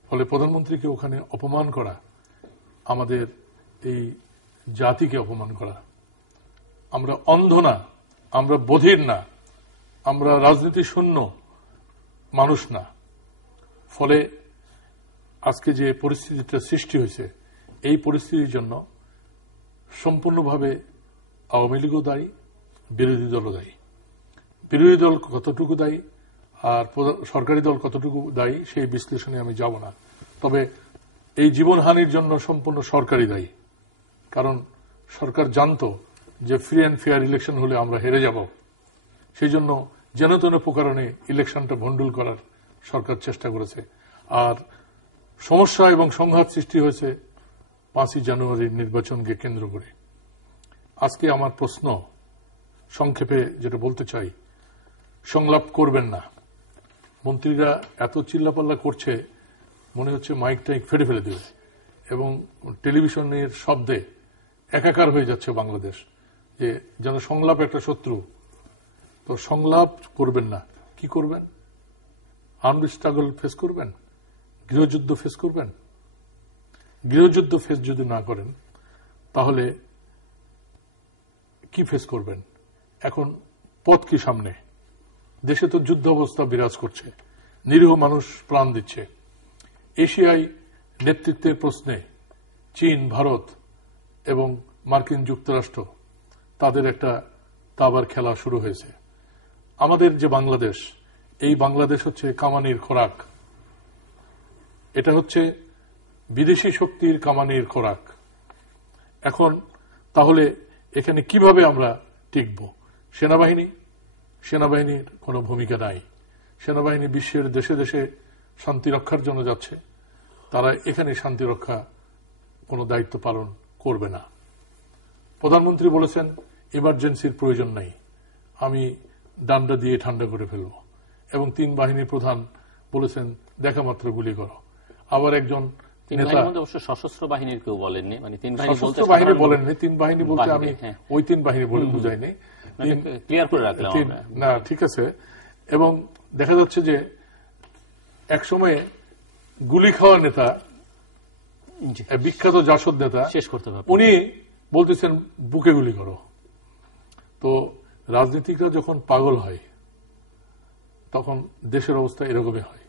ফলে প্রধানমন্ত্রীকে ওখানে অপমান করা, আমাদের এই জাতিকে অপমান করা। আমরা অন্ধ না, আমরা বধির না, আমরা রাজনীতি শূন্য মানুষ না। ফলে আজকে যে পরিস্থিতিটা সৃষ্টি হয়েছে, এই পরিস্থিতির জন্য সম্পূর্ণভাবে আওয়ামী লীগও দায়ী, বিরোধী দলও দায়ী। বিরোধী দল কতটুকু দায়ী আর সরকারি দল কতটুকু দায়ী, সেই বিশ্লেষণে আমি যাব না। তবে এই জীবনহানির জন্য সম্পূর্ণ সরকারই দায়ী। কারণ সরকার জানতো যে ফ্রি অ্যান্ড ফেয়ার ইলেকশন হলে আমরা হেরে যাব, সেই জন্য যেন তেন প্রকারণে ইলেকশনটা ভণ্ডুল করার সরকার চেষ্টা করেছে। আর সমস্যা এবং সংঘাত সৃষ্টি হয়েছে 5ই জানুয়ারির নির্বাচনকে কেন্দ্র করে। আজকে আমার প্রশ্ন, সংক্ষেপে যেটা বলতে চাই, সংলাপ করবেন না। মন্ত্রীরা এত চিল্লাপাল্লা করছে, মনে হচ্ছে মাইক টাইক ফেটে ফেলে দেবে, এবং টেলিভিশনের শব্দে একাকার হয়ে যাচ্ছে বাংলাদেশ, যে যেন সংলাপ একটা শত্রু। তো সংলাপ করবেন না। কি করবেন? আর্মড স্ট্রাগল ফেস করবেন, গৃহযুদ্ধ ফেস করবেন। গৃহযুদ্ধ ফেস যদি না করেন, তাহলে কি ফেস করবেন? এখন পথ কি সামনে? দেশে তো যুদ্ধ অবস্থা বিরাজ করছে, নিরীহ মানুষ প্রাণ দিচ্ছে। এশিয়ায় নেতৃত্বের প্রশ্নে চীন, ভারত এবং মার্কিন যুক্তরাষ্ট্র, তাদের একটা দাবার খেলা শুরু হয়েছে। আমাদের যে বাংলাদেশ, এই বাংলাদেশ হচ্ছে কামানির খোরাক। এটা হচ্ছে বিদেশি শক্তির কামানির খোরাক। এখন তাহলে এখানে কিভাবে আমরা টিকব? সেনাবাহিনীর কোনো ভূমিকা নাই। সেনাবাহিনী বিশ্বের দেশে দেশে শান্তি রক্ষার জন্য যাচ্ছে, তারা এখানে শান্তি রক্ষা কোনো দায়িত্ব পালন করবে না। প্রধানমন্ত্রী বলেছেন ইমার্জেন্সির প্রয়োজন নাই, আমি ডান্ডা দিয়ে ঠান্ডা করে ফেলব। এবং 3 বাহিনীর প্রধান বলেছেন দেখা মাত্র গুলি করো। আবার একজন নেতা, সশস্ত্র বাহিনীর কেউ বলেননি, মানে 3 সশস্ত্র বাহিনী বলেননি, 3 বাহিনী বলতে আমি ওই 3 বাহিনী বলে বুঝাইনি, ক্লিয়ার করে রাখলাম না, ঠিক আছে। এবং দেখা যাচ্ছে যে একসময় গুলি খাওয়া নেতা, বিখ্যাত জাসদ নেতা, শেষ করতে পারবে, উনি বলতেছেন বুকে গুলি করো। তো রাজনীতিকরা যখন পাগল হয়, তখন দেশের অবস্থা এরকমই হয়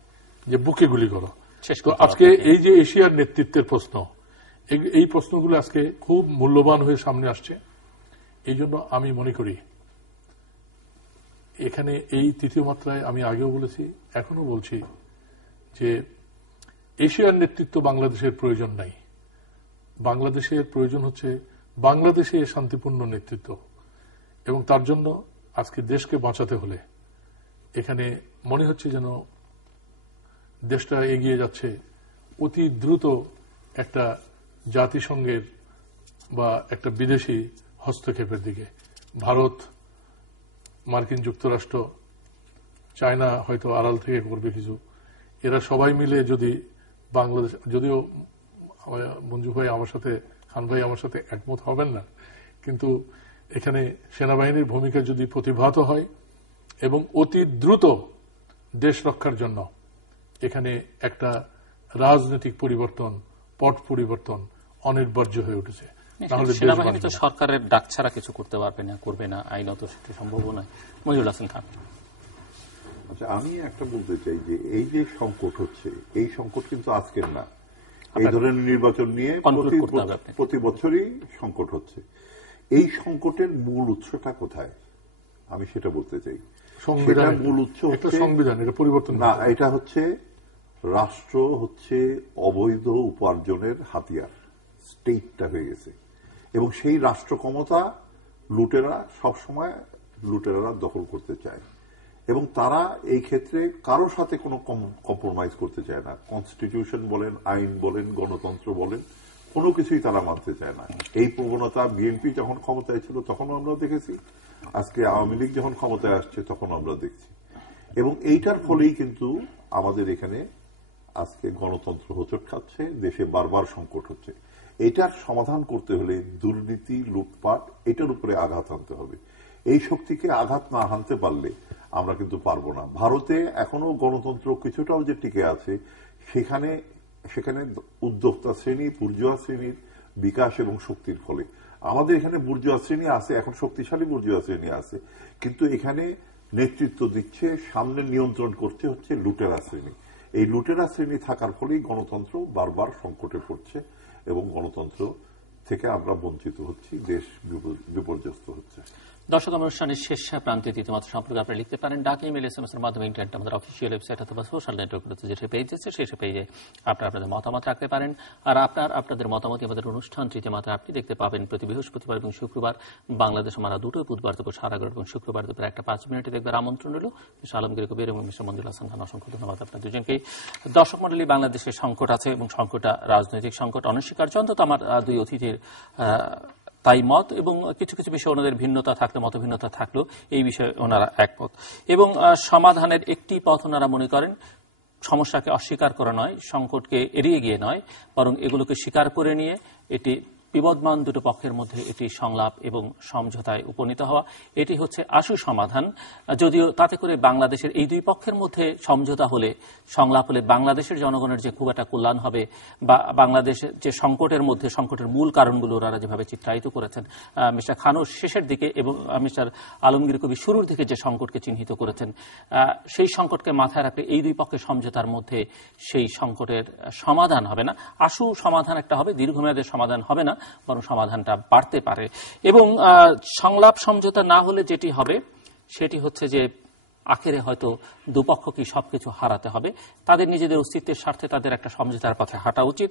যে বুকে গুলি করো। তো আজকে এই যে এশিয়ার নেতৃত্বের প্রশ্ন, এই প্রশ্নগুলো আজকে খুব মূল্যবান হয়ে সামনে আসছে। এই জন্য আমি মনে করি এখানে এই তৃতীয় মাত্রায় আমি আগেও বলেছি, এখনো বলছি, যে এশিয়ার নেতৃত্ব বাংলাদেশের প্রয়োজন নাই। বাংলাদেশের প্রয়োজন হচ্ছে বাংলাদেশে শান্তিপূর্ণ নেতৃত্ব। এবং তার জন্য আজকে দেশকে বাঁচাতে হলে এখানে মনে হচ্ছে যেন দেশটা এগিয়ে যাচ্ছে অতি দ্রুত একটা জাতিসংঘের বা একটা বিদেশি হস্তক্ষেপের দিকে। ভারত, মার্কিন যুক্তরাষ্ট্র, চায়না হয়তো আড়াল থেকে করবে কিছু। এরা সবাই মিলে যদি বাংলাদেশ, যদিও মঞ্জু ভাই আমার সাথে, খান ভাই আমার সাথে একমত হবেন না, কিন্তু এখানে সেনাবাহিনীর ভূমিকা যদি প্রতিভাত হয় এবং অতি দ্রুত দেশ রক্ষার জন্য এখানে একটা রাজনৈতিক পরিবর্তন, পট পরিবর্তন অনিবার্য হয়ে উঠেছে। সেনাবাহিনী তো সরকারের ডাক ছাড়া কিছু করতে পারবে না, করবে না, আইনত সেটা সম্ভব নয়। মহিউল হাসান খান। আচ্ছা, আমি একটা বলতে চাই যে এই যে সংকট হচ্ছে, এই সংকট কিন্তু আজকের না। এই ধরনের নির্বাচন নিয়ে প্রতি বছরই সংকট হচ্ছে। এই সংকটের মূল উৎসটা কোথায় আমি সেটা বলতে চাই। মূল উৎস হচ্ছে সংবিধান, এটা পরিবর্তন না, এটা হচ্ছে রাষ্ট্র হচ্ছে অবৈধ উপার্জনের হাতিয়ার, স্টেটটা হয়ে গেছে, এবং সেই রাষ্ট্র ক্ষমতা লুটেরা সবসময় লুটেরারা দখল করতে চায়, এবং তারা এই ক্ষেত্রে কারো সাথে কোনো কম্প্রোমাইজ করতে চায় না। কনস্টিটিউশন বলেন, আইন বলেন, গণতন্ত্র বলেন, কোনো কিছুই তারা মানতে চায় না। এই প্রবণতা বিএনপি যখন ক্ষমতায় ছিল তখনও আমরা দেখেছি, আজকে আওয়ামী লীগ যখন ক্ষমতায় আসছে তখন আমরা দেখছি, এবং এইটার ফলেই কিন্তু আমাদের এখানে আজকে গণতন্ত্র হোঁচট খাচ্ছে, দেশে বারবার সংকট হচ্ছে। এটার সমাধান করতে হলে দুর্নীতি, লুটপাট, এটার উপরে আঘাত আনতে হবে। এই শক্তিকে আঘাত না হানতে পারলে আমরা কিন্তু পারবো না। ভারতে এখনো গণতন্ত্র কিছুটাও যে টিকে আছে, সেখানে উদ্যোক্তা শ্রেণী, বুর্জোয়া শ্রেণীর বিকাশ এবং শক্তির ফলে। আমাদের এখানে বুর্জোয়া শ্রেণী আছে, এখন শক্তিশালী বুর্জোয়া শ্রেণী আছে, কিন্তু এখানে নেতৃত্ব দিচ্ছে, সামনে নিয়ন্ত্রণ করতে হচ্ছে লুটেরা শ্রেণী। এই লুটেরা শ্রেণী থাকার ফলেই গণতন্ত্র বারবার সংকটে পড়ছে, এবং গণতন্ত্র থেকে আমরা বঞ্চিত হচ্ছি, দেশ বিপর্যস্ত হচ্ছে। দর্শক, অনুষ্ঠানের শেষ প্রান্তে দ্বিতীয়মাত্র সম্পর্কে আপনারা লিখতে পারেন ডাক, ইমেল, SMS এর মাধ্যমে, ইন্টারনেট, আমাদের অফিসিয়াল ওয়েবসাইট অথবা সোশ্যাল নেটওয়ার্কগুলোতে যে পেজ আছে সেই পেজে আপনারা আপনাদের মতামত রাখতে পারেন। আর আপনাদের মতামত আমাদের অনুষ্ঠান তৃতীয় মাত্রা আপনি দেখতে পাবেন প্রতি বৃহস্পতিবার এবং শুক্রবার বাংলাদেশ আমরা দুটোই, বুধবার দুপুর 11:30 এবং শুক্রবার দুপুর 1:05 দেখবার আমন্ত্রণ রইল। মিস্টার আলমগীর কবির এবং মিস্টার মঞ্জুল হাসান খান, অসংখ্য ধন্যবাদ আপনার দুজনকেই। দর্শক মণ্ডলী, বাংলাদেশের সংকট আছে এবং সংকটটা রাজনৈতিক সংকট অনস্বীকার্য, অন্তত আমার দুই অতিথির তাই মত, এবং কিছু কিছু বিষয়ে ওনাদের ভিন্নতা থাকলে, মতভিন্নতা থাকলেও এই বিষয়ে ওনারা একমত, এবং সমাধানের একটি পথ ওনারা মনে করেন সমস্যাকে অস্বীকার করা নয়, সংকটকে এড়িয়ে গিয়ে নয়, বরং এগুলোকে স্বীকার করে নিয়ে এটি বিবদমান দুটো পক্ষের মধ্যে এটি সংলাপ এবং সমঝোতায় উপনীত হওয়া, এটি হচ্ছে আশু সমাধান। যদিও তাতে করে বাংলাদেশের এই দুই পক্ষের মধ্যে সমঝোতা হলে, সংলাপ হলে বাংলাদেশের জনগণের যে খুব একটা কল্যাণ হবে, বা বাংলাদেশের যে সংকটের মধ্যে সংকটের মূল কারণগুলো ওনারা যেভাবে চিত্রায়িত করেছেন, মিস্টার খানুর শেষের দিকে এবং মিস্টার আলমগীর কবি শুরুর দিকে যে সংকটকে চিহ্নিত করেছেন, সেই সংকটকে মাথায় রাখলে এই দুই পক্ষের সমঝোতার মধ্যে সেই সংকটের সমাধান হবে না, আশু সমাধান একটা হবে, দীর্ঘমেয়াদের সমাধান হবে না, বরং সমাধানটা বাড়তে পারে। এবং সংলাপ সমঝোতা না হলে যেটি হবে সেটি হচ্ছে যে আখেরে হয়তো দুপক্ষকে সবকিছু হারাতে হবে, তাদের নিজেদের অস্তিত্বের স্বার্থে তাদের একটা সমঝোতার পথে হাঁটা উচিত।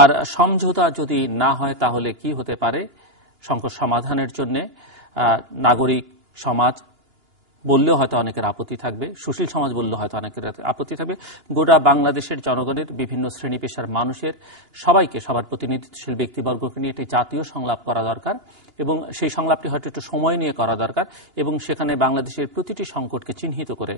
আর সমঝোতা যদি না হয় তাহলে কি হতে পারে, সংকট সমাধানের জন্য নাগরিক সমাজ বললেও হয়তো অনেকের আপত্তি থাকবে, সুশীল সমাজ বললেও হয়তো অনেকের আপত্তি থাকবে, গোটা বাংলাদেশের জনগণের বিভিন্ন শ্রেণী পেশার মানুষের সবাইকে, সবার প্রতিনিধিত্বশীল ব্যক্তিবর্গকে নিয়ে একটি জাতীয় সংলাপ করা দরকার, এবং সেই সংলাপটি হয়তো একটু সময় নিয়ে করা দরকার, এবং সেখানে বাংলাদেশের প্রতিটি সংকটকে চিহ্নিত করে,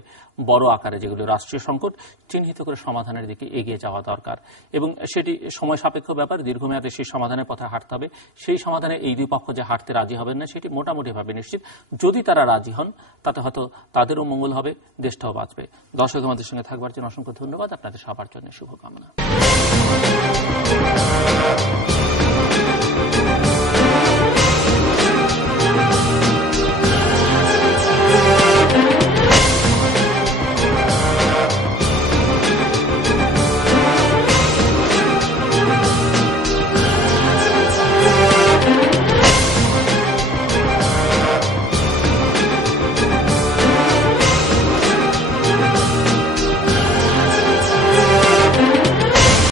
বড় আকারে যেগুলো রাষ্ট্রীয় সংকট, চিহ্নিত করে সমাধানের দিকে এগিয়ে যাওয়া দরকার, এবং সেটি সময় সাপেক্ষ ব্যাপার, দীর্ঘমেয়াদে সেই সমাধানের পথে হাঁটতে হবে। সেই সমাধানে এই দুই পক্ষ যে হাঁটতে রাজি হবেন না সেটি মোটামুটিভাবে নিশ্চিত। যদি তারা রাজি হন তাতে হয়তো তাদেরও মঙ্গল হবে, দেশটাও বাঁচবে। দর্শক, আমাদের সঙ্গে থাকবার জন্য অসংখ্য ধন্যবাদ, আপনাদের সবার জন্য শুভকামনা।